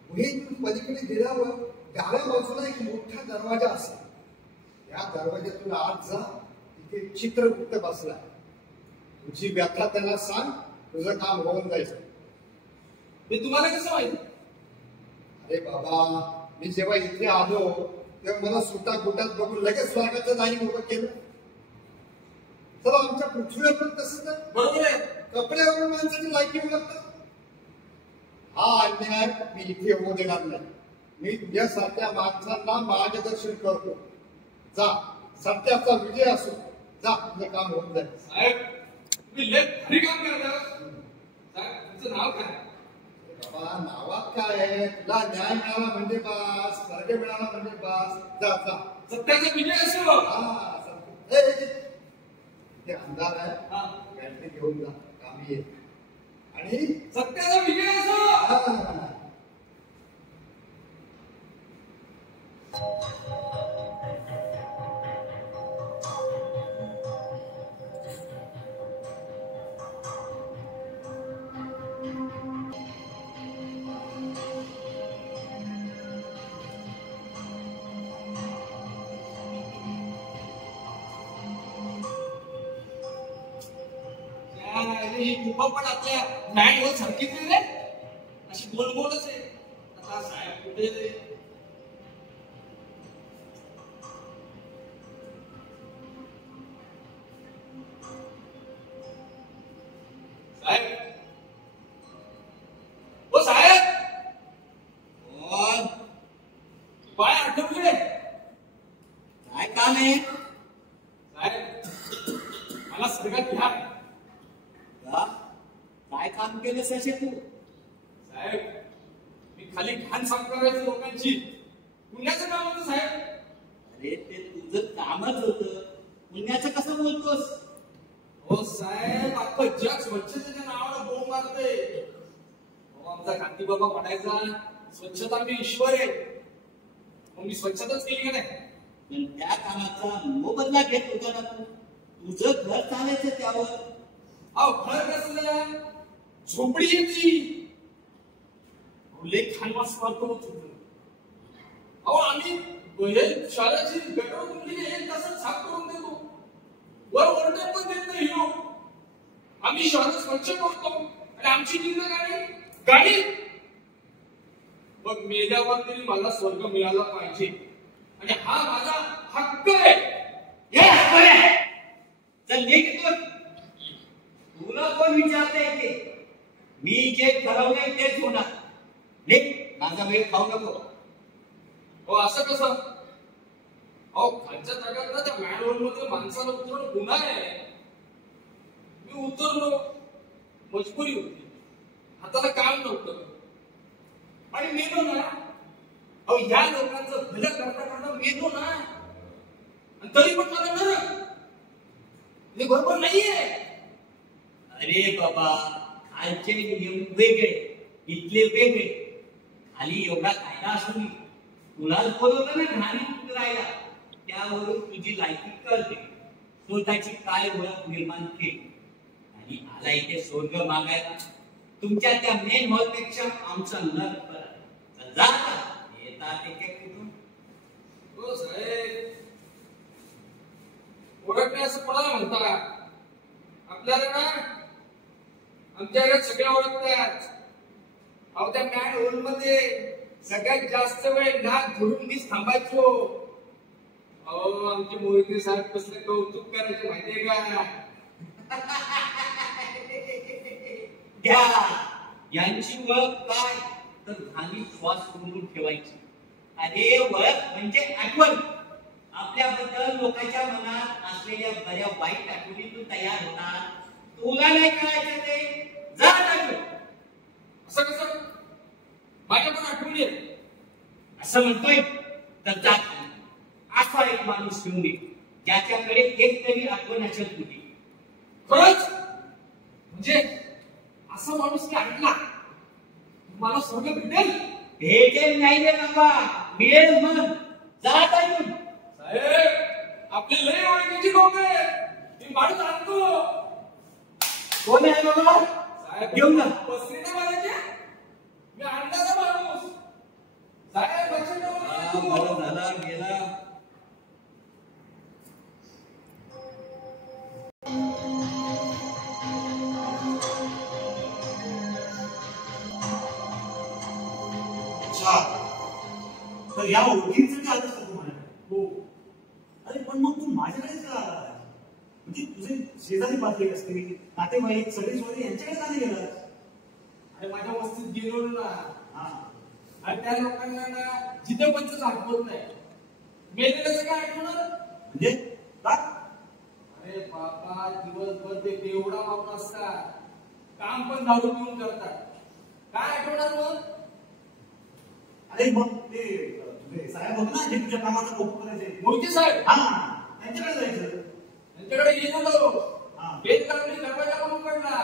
गुहेतून पलीकडे गेल्यावर डाव्या बाजूला एक मोठा दरवाजा असेल. या दरवाज्यातून आत जा. तिथे चित्रगुप्त बसलाय. तुझी व्याख्या त्याला सांग, तुझं काम होऊन जायचं. हे तुम्हाला कसं माहिती? अरे बाबा, मी जेव्हा इथे आलो तेव्हा मला सुटा गुटात बघून लगेच स्वागताचं दाणी उभं केलं. चला, आमच्या पृथ्वीवर पण तसंच आहे. बरोबर आहे. कपड्यावरून माणसाची लायकी ओळखतात. हा अन्याय मी इथे होऊ देणार नाही. मी तुझ्यासारख्या माणसांना मार्गदर्शन करतो. जा, सत्याचा विजय असो. जा, तुझं काम होऊन जाईल. साहेब, तुम्ही लय भारी काम करता. साहेब, तुमचं नाव काय? बाबा, नावात काय आहे? तुला न्याय मिळाला म्हणजे बास, स्वर्ग मिळाला म्हणजे बास. जा जा. सत्याचा विजय असो. हा, सत्य. ते अंधार आहे. हा. बॅटरी घेऊन जा, कामी ये. आणि सत्याचा विजय असो. हा. ही गुफा पण आपल्या मॅनवर सारखीच आहे रे. अशी गोल गोलच आहे. आता साहेब कुठे रे? साहेब, ओ साहेब, कोण? पाय आठवले. काय काम आहे? साहेब, मला स्वर्गात घ्या. का? काय काम केलंस असे तू? साहेब, मी खाली घाण साफ करायचं लोकांची. पुण्याचं काम होतं साहेब. अरे, ते तुझं कामच होतं. पुण्याचं कसं बोलतोस? हो साहेब, अख्खं जग स्वच्छतेच्या नावानं बोंब मारते. हो, आमचा कांती बाबा म्हणायचा, स्वच्छता मी ईश्वर आहे. मग मी स्वच्छताच केली का नाही? पण त्या कामाचा मोबदला घेत होता ना तू. तुझं घर चालायचं त्यावर. अहो, घर कसलं? झोपडी येते. लय खानवास मारतो होतो. अहो, आम्ही शाळेची गटर तुमची एक तासात साफ करून देतो. वर ओरडे पण देत नाही लोक. आम्ही शहर स्वच्छ करतो आणि आमची गाडी. मग मेल्यावर तरी मला स्वर्ग मिळाला पाहिजे आणि हा माझा हक्क आहे. चल निघ. तुला कोण विचारतंय ते? मी जे ठरवलंय तेच होणार. निघ, माझा वेळ खाऊ नको. हो, असं कसं? अहो, खालच्या जागात ना त्या मॅनहोल मध्ये माणसाला उतरणं गुन्हा आहे. मी उतरलो, मजबुरी होती, हाताला काम नव्हतं आणि मेलो ना. अहो, या लोकांचं भलं करता करता मेलो ना. आणि तरी पण मला नरक. हे बरोबर नाहीये. अरे बाबा, खालचे नियम वेगळे, इथले वेगळे. खाली एवढा कायदा असून तुलाच बोलवलं ना घाणी उतरायला. त्यावरून तुझी लायकी कळते. स्वतःची काय ओळख निर्माण केली आणि आला इथे स्वर्ग मागायला. तुमच्या त्या मेन हॉल पेक्षा आमचा नर बरा. जा येतात एक कुठून. हो साहेब, ओळखणे असं कोणाला म्हणता? आपल्याला ना आमच्या घरात सगळे ओळखतात. अहो, त्या मॅन होल मध्ये सगळ्यात जास्त वेळ नाक धरून मीच थांबायचो. अहो, आमचे मोहिते साहेब कसलं कौतुक करायचे माहितीये का? द्या यांची ओळख काय तर खाली श्वास रोखून ठेवायची. अरे, ओळख म्हणजे आठवण. आपल्याबद्दल लोकांच्या मनात असलेल्या बऱ्या वाईट आठवणीतून तयार होतात. तुला नाही करायचं ते. जा टाकू. असं कसं? माझ्या पण आठवणी आहे. असं म्हणतोय तर जा. असा एक माणूस घेऊन ये ज्याच्याकडे एक तरी आठवण असेल तुझी. खरंच? म्हणजे असा माणूस की आणला मला स्वर्ग भेटेल? भेटेल नाही रे बाबा, मिळेल. मग जा टाकून. साहेब, आपले लय ओळखीची लोक आहे. मी माणूस आणतो. कोण आहे बाबा? साहेब, घेऊन जा. बसले ना मारायचे. मी आणणारा माणूस. साहेब, बरं झाला गेला. अच्छा, तर या ओळखींसाठी आलं असतं तू माझ्याकडे? हो. अरे पण मग तू माझ्याकडेच का आलास? म्हणजे तुझे शेजारी पाजले असतील, नातेवाईक, सगळे सोयरे यांच्याकडे का नाही गेलास? अरे माझ्या वस्तीत गेलो ना, हा, आणि त्या लोकांना ना जिथे पंचच आठवत नाही, मेलेल्याचं काय आठवणार? म्हणजे का? अरे बाबा, दिवसभर ते एवढा वापर असतात, काम पण दारू पिऊन करतात, काय आठवणार मग? अरे मग ते तुझे साहेब होते ना, जे तुझ्या कामाचं कौतुक करायचे, मोहिते साहेब, हा, त्यांच्याकडे जायचं. त्यांच्याकडे गेलो, हा. बेल काढली, दरवाजा पण उघडला,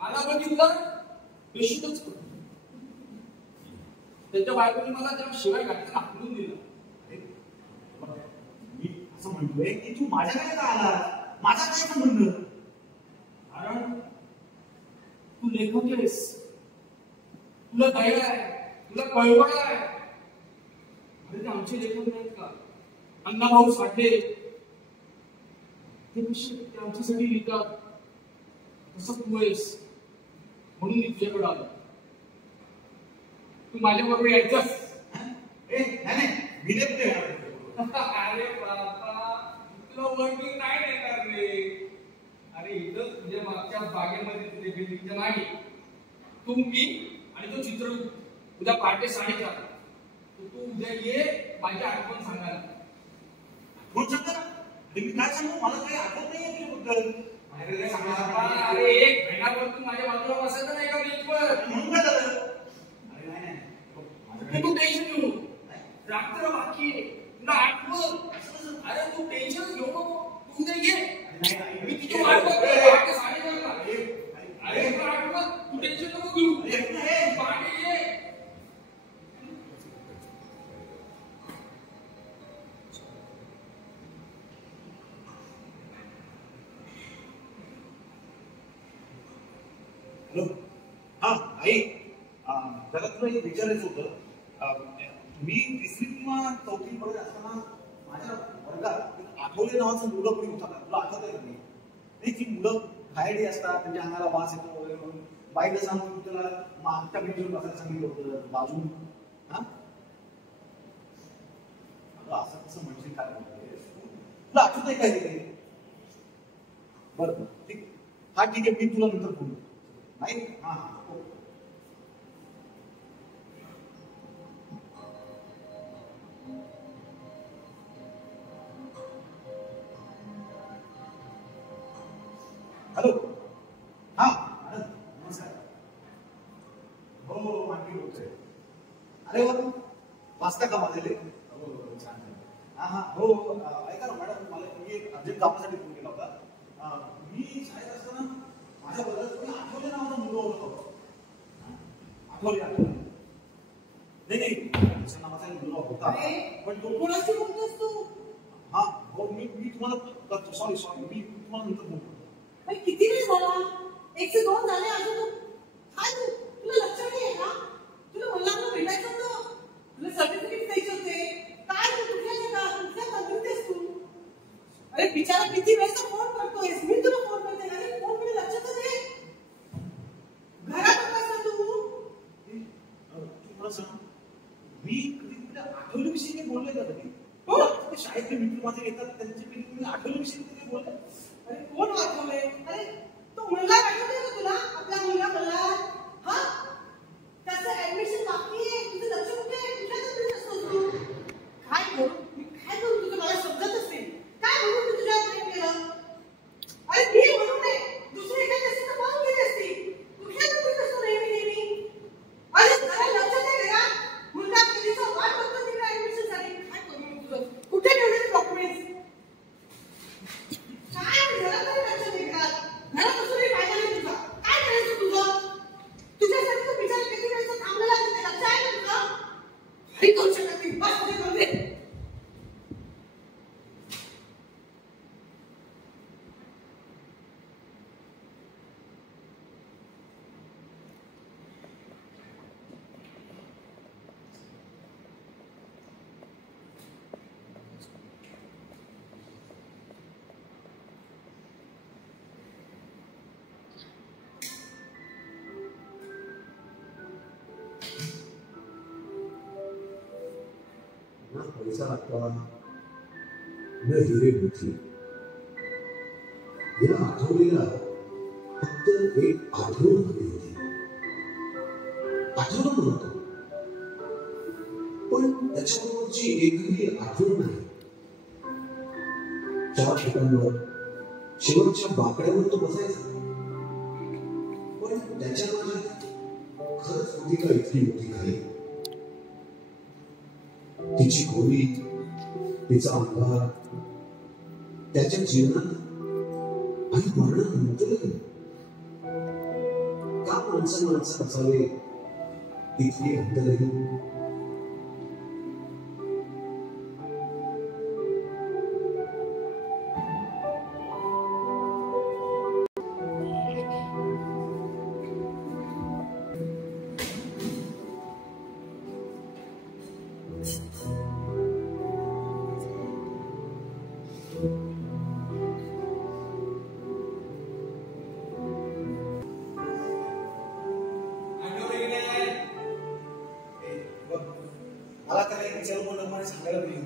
मला बघितलं, पेशीतच त्यांच्या बायकोने मला त्या शिवाय घातला, हाकलून दिलं. मी असं म्हणतोय की तू माझ्याकडे का आला? माझा काय संबंध? कारण तू लेखक आहेस, तुला दया आहे, तुला कळवळ आहे. अरे ते आमचे लेखक नाहीत का? अण्णाभाऊ साठे, ते आमच्यासाठी लिहितात, तसं तू आहेस, म्हणून मी तुझ्याकडे आलो. तू माझ्या बरोबर यायचंस. नाही, मी नाही कुठे येणार. अरे बाबा, तुला वर्किंग नाही देणार रे. अरे इथं तुझ्या मागच्या बागेमध्ये तुझ्या बिल्डिंगच्या मागे तू, मी आणि तो चित्रगुप्त उद्या पहाटे 4:30. तू उद्या ये माझी आठवण सांगायला. कोण सांगता ना? मी काय सांगू? मला काही आठवत नाहीये तुझ्याबद्दल. अरे बाबा, अरे एक महिनाभर तू माझ्या बाजूला बसायचं नाही का बेंचवर? म्हणून काय झालं? अरे नाही, तू टेन्शन घेऊ, रात्र बाकी आहे, तुला आठवण. अरे तू टेन्शन घेऊ नको, तू उद्या ये, मी तुझी वाट बघतोय पहाटे 4:30ला. अरे तुला आठवण, तू टेन्शन नको घेऊ, पहाटे ये. हॅलो, हा आई, जरा तुला एक विचारायचं होतं. मी 3री किंवा 4थी मध्ये असताना माझ्या वर्गात आठवले नावाचा मुलं कोणी होता का? तुला आठवत आहे का? नाही, ती मुलं खायडी असतात, त्यांच्या अंगाला वास येतो वगैरे म्हणून बाईला सांगून त्याला मागच्या बेंचवर बसायला सांगितलं होतं बाजून. हा, असं कसं म्हणजे काय तुला आठवत आहे काय ते? बरं ठीक, हा ठीक आहे, मी तुला नंतर फोन करतो. नाही, हा हा, हॅलो, हा आनंद, नमस्कार. हो, आणखी बोलतोय. अरे वा, वाजता का वाजले? हो, छान. हा हा, हो, ऐका ना मॅडम, मला मी एक अर्जंट कामासाठी फोन केला होता. मी शाळेत असताना माझ्या वर्गात कोणी आठवले नावाचा मुलगा होता. आठवले नाही, त्याच्या नावाचा मुलगा होता, पण तो कोणाशी बोलतोस तू? हा, हो, मी तुम्हाला सॉरी मी तुम्हाला नंतर बोलतो. किती वेळ झाला? 1 से 2 झाले अजून. काय तुला लक्ष नाहीये का? तुला मुलांना भेटायचं होतं, तुला सर्टिफिकेट द्यायचे होते. काय तू कुठल्या नगरीत तू? अरे बिचारा, किती वेळचा फोन करतोयस? मी तुला फोन करते, अरे फोन कडे लक्ष तर दे. घरात होतास ना तू? मला सांग, मी कधी कुठल्या आठवणीविषयी काही बोलले का कधी? हो, शाळेतले मित्र माझे येतात, त्यांच्यापैकी आठवणीविषयी काही बोलले? अरे कोण वाचवले? अरे तो मुलगा आठवतोय का तुला? आपला मुलगा मल्हार. हा, त्याचं ऍडमिशन बाकी आहे. तुझं लक्ष कुठे आहे? कुठल्या नोकरीत असतोस तू? काय करू मी, काय करू? तुझं मला समजतच नाही. काय म्हणून मी तुझ्या प्रेम केलं? अरे मी म्हणून नाही, दुसरी एखादी असती तर पाहून गेली असती. कुठल्या नोकरीत असतो नेहमी? अरे जरा लक्ष दे घरा. मुलगा कधीचा वाट बघतो तिकडे ऍडमिशन साठी. काय करू मी तुझं? कुठे ठेवले ते डॉक्युमेंट्स? पैसा लागला न हिरे मोठी. या आठवणीला फक्त एक आठवण हवी होती. आठवण म्हणतो पण त्याच्याबरोबरची एकही आठवण नाही. 4 फुटांवर शेवटच्या बाकड्यावर तो बसायचा. पण त्याच्या माझ्यात खरंच होती का इतकी मोठी घाई? तिची खोली, तिचा अंगार, त्याच्या जीवनात आणि मरणानंतरही का माणसात असावे इतकी अंतरही? मला त्याला एक विचार बोलणं मला सांगायला पाहिजे.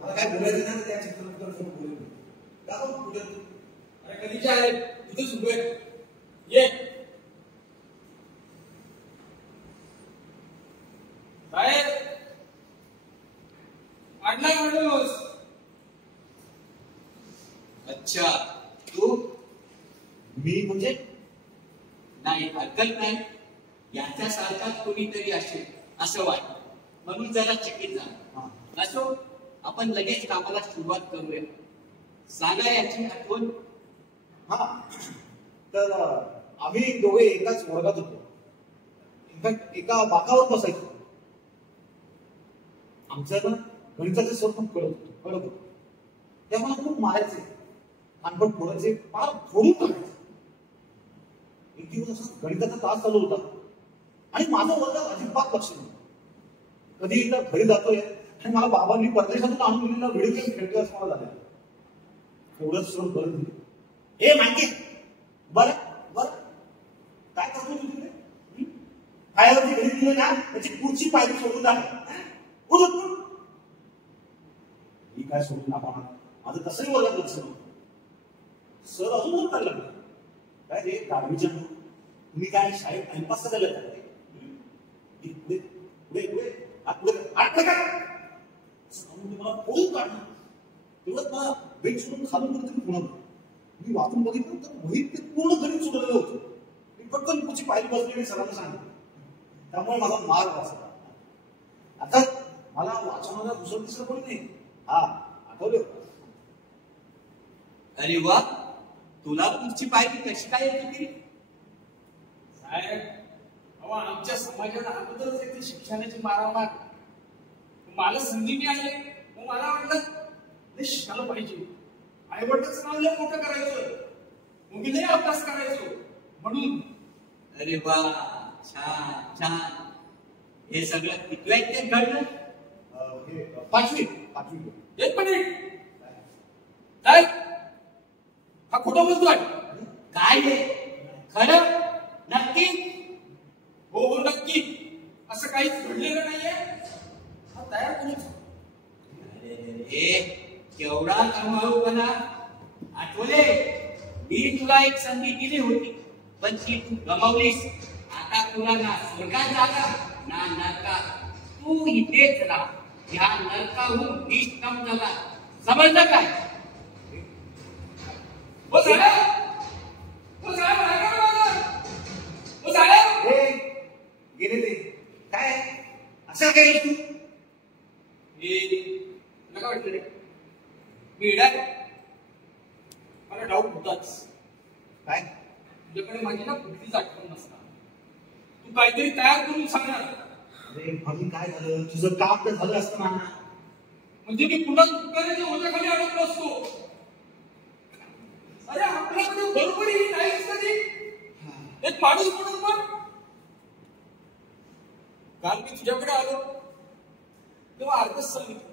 मला काय बोलायचं नाही त्या चित्रपटावर फोन बोलू का कुठे? अरे कधीच्या आहे तिथे सुरू आहे. ये साहेब आणला माणूस. अच्छा तू? मी म्हणजे नाही हरकत नाही. याच्यासारखाच कोणीतरी असेल असं वाटतं म्हणून जरा चकित झाला. असो आपण लगेच कामाला सुरुवात करूया. सांगा याची आठवण. हा तर आम्ही दोघे एकाच वर्गात होतो. इनफॅक्ट एका बाकावर बसायचो. आमचं ना गणिताचे सर खूप कडक होतो. ते आम्हाला खूप मारायचे. लहानपण फोडायचे, फार फोडून टाकायचे. एक दिवस असा गणिताचा तास चालू होता आणि माझं वर्गात अजिबात लक्ष नव्हतं. कधी एकदा घरी जातोय आणि मला बाबांनी परदेशातून आणून दिलेला व्हिडिओ गेम खेळतोय असं मला झालं. थोडं सर बरं दिले. हे माहिती बरं बरं काय करतो तू तिथे? पायावरती घरी दिले ना त्याची पुढची पायरी सोडून टाक. मी काय सोडून टाकणार? माझं तसंही वर्गात लक्ष नव्हतं. सर अजून बोलतायला लागला. काय रे गाडवीच्या तुम्ही काय शाळेत टाइमपास करायला येतात? पुढे पुढे पुढे मला फोडून काढणार. तेवढंच मला बेंच सोडून खालून कुठेतरी पुन्हा मी वाचून बघितलं तर वहीत ते पूर्ण गणित सुटलेलं होतं. मी पटकन पुढची पायरी बसली आणि सरांना सांगितलं. त्यामुळे मला मार वाचला. आता मला वाचवणारा दुसरं तिसरं कोणी नाही. हा आठवलं. अरे वा तुला पुढची पायरी कशी काय येत होती? साहेब अहो आमच्या समाजाला अगोदरच येते शिक्षणाची मारामार. मला संधी मिळाली मग मला वाटलं शिकायला पाहिजे. आईवडिलांचं नाव लय मोठं करायचं. मुली लय अभ्यास करायचो म्हणून. अरे वा छान छान. हे सगळं किती वाईट घडलं? पाचवी. एक मिनिट साहेब हा खोटं बोलतोय. काय हे खरं नक्की? हो नक्की. असं काहीच घडलेलं नाहीये. हा तयार करूच. हे केवढा कमावूपणा. आठवले मी तुला एक संधी दिली होती पण ती तू गमावलीस. आता तुला ना स्वर्गात जागा ना नरकात. तू इथेच राहा. या नरकाहून निष्काम झाला. समजलं काय? हो साहेब हो साहेब ऐका माझं. हो साहेब गेले ते काय असं काय तू? नका वाटलं रे मी इडाय. मला डाऊट होताच. काय तुझ्याकडे माझी ना कुठलीच आठवण नसणार. तू काहीतरी तयार करून सांगणार. अरे म्हणून काय झालं? तुझं काम तर झालं असतं ना. म्हणजे मी पुन्हा करायच्या ओझ्याखाली अडकलो असतो. अरे आपल्याकडे बरोबरी नाहीच कधी. एक माणूस म्हणून पण काल मी तुझ्याकडे आलो तेव्हा अर्धच सांगितलं.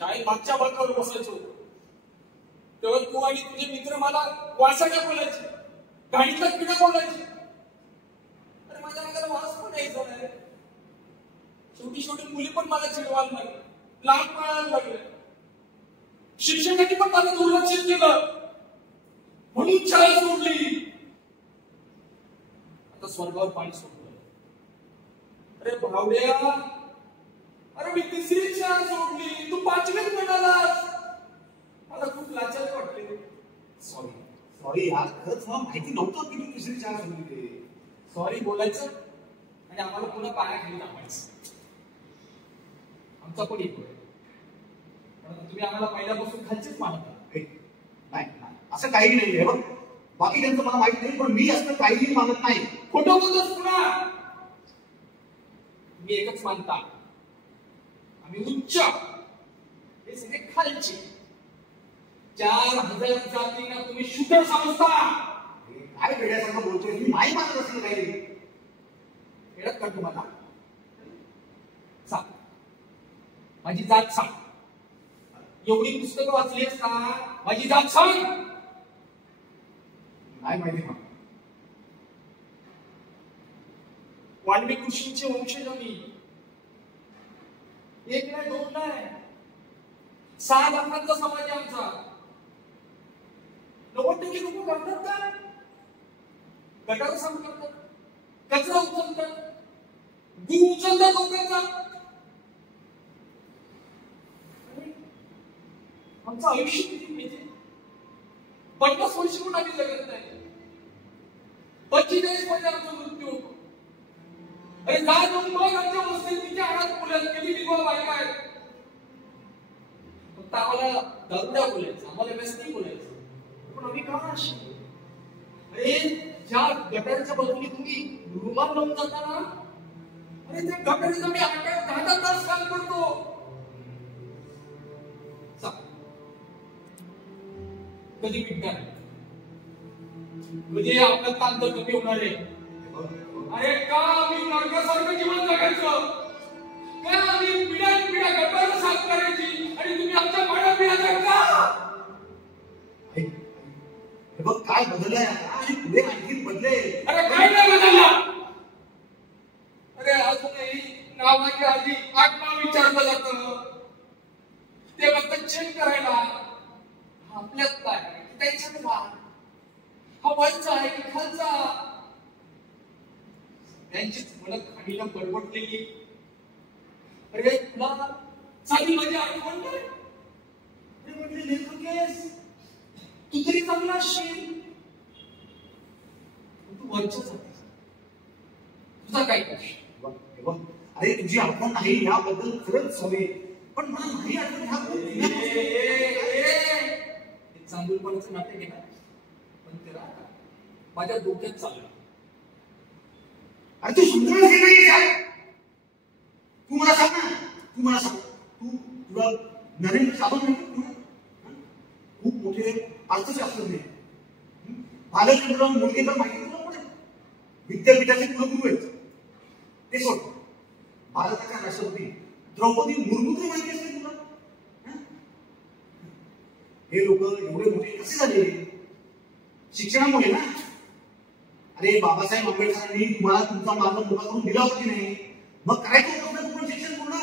शाळेत मागच्या बाकावर बसायचो तेव्हा तू आणि तुझे मित्र मला वासाड्या बोलायचे. गाडीतला किडा बोलायचे. अरे माझ्या अंगाला वास पण यायचा नाही. शेवटी शेवटी मुली पण मला चिडवायला लागले, लाट मारायला लागले, शिक्षकांनी पण मला दुर्लक्षित केलं, म्हणून शाळा सोडली. आता स्वर्गावर पाणी सोडलं. अरे भावड्या, अरे मी तिसरी शाळा सोडली, तू पाचवीत म्हणालास. मला खूप लाचारी वाटते. सॉरी यार, खरंच मला माहिती नव्हतं की तू तिसरी शाळा सोडली ते. सॉरी बोलायचं आणि आम्हाला पुन्हा पाया खाली टाकायचं. आमचा पण एक तुम्ही आम्हाला पहिल्यापासून खालचीच मानता. नाही असं काही नाही आहे बघ. बाकी त्यांचं मला माहित नाही, पण मी असं काहीही मानत नाही. खोटं बोलतोस पुन्हा. मी एकच मानता, आम्ही उच्च, हे सगळे खालचे. 4000 जातींना तुम्ही शूद्र समजता. काय वेड्यासारखं बोलतोय, मी नाही मानत असलं काही. वेळात का तुम्हाला सांग, माझी जात सांग. एवढी पुस्तकं वाचली असता, माझी जात सांग. नाही माहिती मला. वाल्मिक ऋषींचे वंशज आम्ही. एक नाही, दोन नाही, 6 लाखांचा समाज आहे आमचा. 90% लोक करतात काय? गटार साफ करतात, कचरा उचलतात, गू उचलतात लोकांचा. आमचं आयुष्य किती माहिती? 50 वर्ष पण आम्ही जगत नाही. 45 मध्ये आमचा मृत्यू होतो. अरे काय मग आमच्या वस्तीत तिच्या आडात मुलं किती विधवा बायका आहेत. फक्त आम्हाला दारुड्या बोलायचं, आम्हाला व्यसनी बोलायचं. पण आम्ही का अशी? अरे ज्या गटारच्या बाजूने तुम्ही रुमाल लावून जाता ना, अरे त्या गटारीचा मी 8-10 तास काम करतो. कधी मिटणार, म्हणजे आपलं ताण तर कमी होणार आहे. अरे का आम्ही नरकासारखं जीवन जगायचं? का आम्ही पिढ्या गटार साफ करायची आणि तुम्ही आमच्या पाड्या पिढ्या जगता? हे बघ काय बदललंय आणि पुढे आणखी बदले. अरे काय नाही बदललं. अरे अजूनही नावाच्या आधी आत्मा विचारलं जातं. ते फक्त चेक करायला आपल्यात काय, त्यांच्यात काय, हा वरचा आहे की खालचा. त्यांचीच मला खाणीला परवडलेली. अरे तुला साधी माझी आठवण नाही. अरे म्हटले लेखकेस, तू तरी चांगला असशील. तू वरच्याच होतीस, तुझा काय दोष? अरे तुझी आठवण नाही याबद्दल खरंच सॉरी, पण मला नाही आठवण. चांदूरपणाचं नाटक आहे ना, पण ते माझ्या डोक्यात चाललं. अरे तू समजून घे. तू मला सांग ना, तू मला सांग, तुला नरेंद्र जाधव नाही? खूप मोठे अर्थशास्त्रज्ञ, बालचंद्र मुलगेकर माहिती तुला पुढे विद्यापीठाचे कुलगुरू आहेत. ते सोड, भारताच्या राष्ट्रपती द्रौपदी मुर्मू तरी माहिती असते तुला? हे लोक एवढे मोठे कसे झाले? शिक्षणामुळे ना. अरे बाबासाहेब आंबेडकरांनी तुम्हाला तुमचा मार्ग मोठा करून दिला होता की नाही? मग काय तू शिक्षण पूर्ण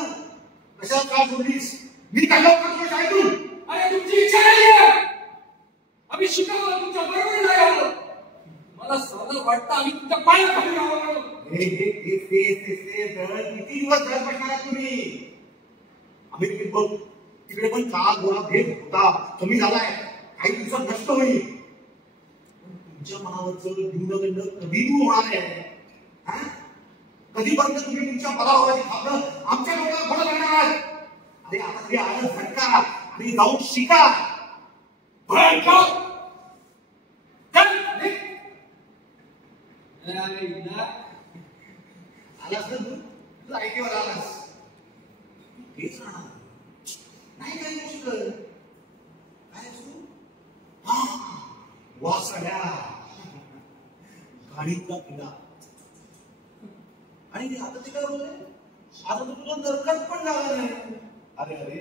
कशाला का सोडलीस? मी काढला होता शाळेतून. अरे तुमची इच्छा नाहीये, आम्ही शिकावं, तुमच्या बरोबर नाही आलो. मला साधं वाटतं आम्ही तुमच्या पाया खाली राहावं. किती दिवस घर बसणार तुम्ही? अमेरिकेत बघ, तिकडे पण काळा गोरा भेद होता, कमी झालाय, काही दिवसात नष्ट होईल. तुमच्या मनावरचं न्यूनगंड कधी दूर होणार आहे? कधीपर्यंत तुम्ही तुमच्या पदाभावाची खातं आमच्या लोकांना बोलत राहणार? अरे आता ते आलं झटका आणि जाऊन शिका. आलास ना तू ऐकेवर आलास, तेच राहणार नाही. काही गोष्ट काय असतो वासड्या गाडीतला किडा. आणि आता ते काय बोलले, आता तर तुला नरकात पण लागला नाही. अरे अरे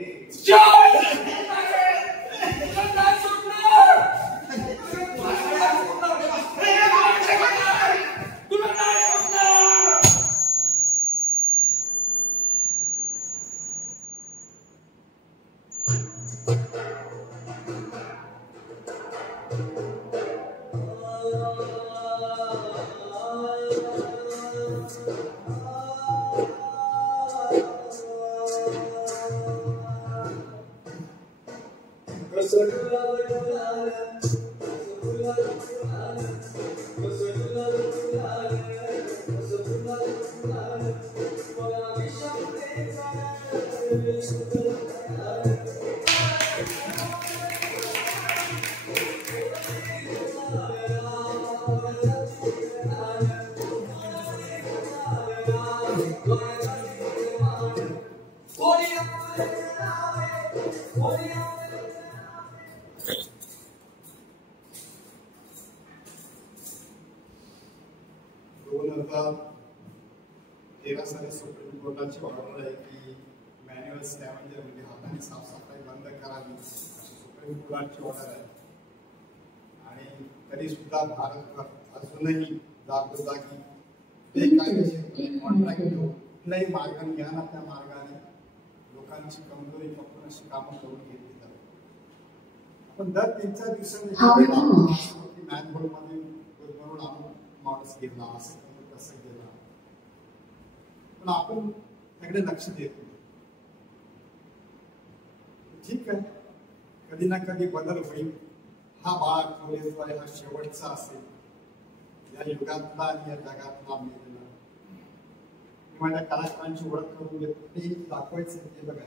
साली सुप्रीम कोर्टाची ऑर्डर आहे की मॅन्युअल स्कॅव्हेंजर म्हणजे हाताने साफसफाई बंद करावी अशी सुप्रीम कोर्टाची ऑर्डर आहे. आणि तरी सुद्धा भारत अजूनही जागोजागी बेकायदेशीर कॉन्ट्रॅक्ट घेऊन कुठल्याही मार्गाने घ्या ना त्या मार्गाने लोकांची कमजोरी पकडून अशी कामं करून घेतली जातात. आपण दर 3-4 दिवसांनी मॅनहोलमध्ये बनवून आणून माणूस गेला असं केलं तसं गेला, पण आपण त्याकडे लक्ष देत नाही. ठीक आहे, कधी ना कधी बदल होईल. हा बाळ कॉलेजचा हा शेवटचा असेल या युगातला आणि या जगातला मेलेला. मी माझ्या कलाकारांची ओळख करून देतो, ते दाखवायचं ते बघा.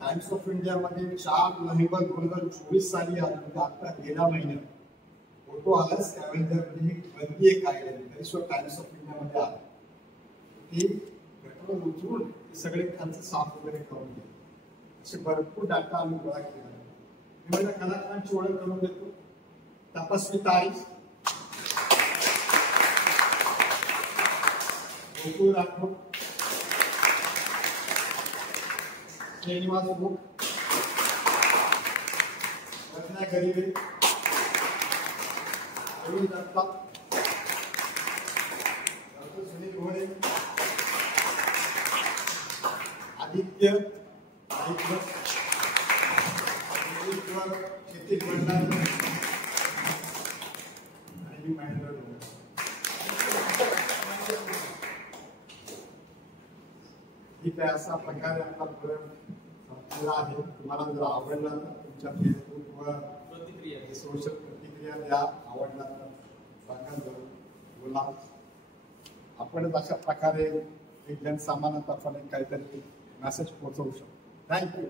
टाइम्स ऑफ इंडियामध्ये 4 नोव्हेंबर 2024 साली आला, आता गेल्या महिन्यात फोटो आला स्कॅव्हेंजर बंदी एक काढलेली टाइम्स ऑफ इंडियामध्ये आला. ते पेट्रोल उचलून सगळे त्यांचं साफ वगैरे करून घे. असे भरपूर डाटा आम्ही गोळा केला. मी माझ्या कलाकारांची ओळख करून देतो. तपस्वी तारीख, गोकुळ राठोड, श्रीनिवास बुक, रत्ना गरीबे, अरुण दत्ता, डॉक्टर सुनील घोडे, आदित्य क्षितिज भंडारी आणि महेंद्र डोंगरे. ठीक आहे, असा प्रकारे आपला प्रोग्राम संपलेला आहे. तुम्हाला जर आवडला तर तुमच्या फेसबुकवर प्रतिक्रिया, सोशल प्रतिक्रिया द्या. आवडला तर सांगा, जरूर बोला. आपण अशा प्रकारे एक जनसामान्यात आपण काहीतरी मेसेज पोहोचवू शकतो. थँक्यू.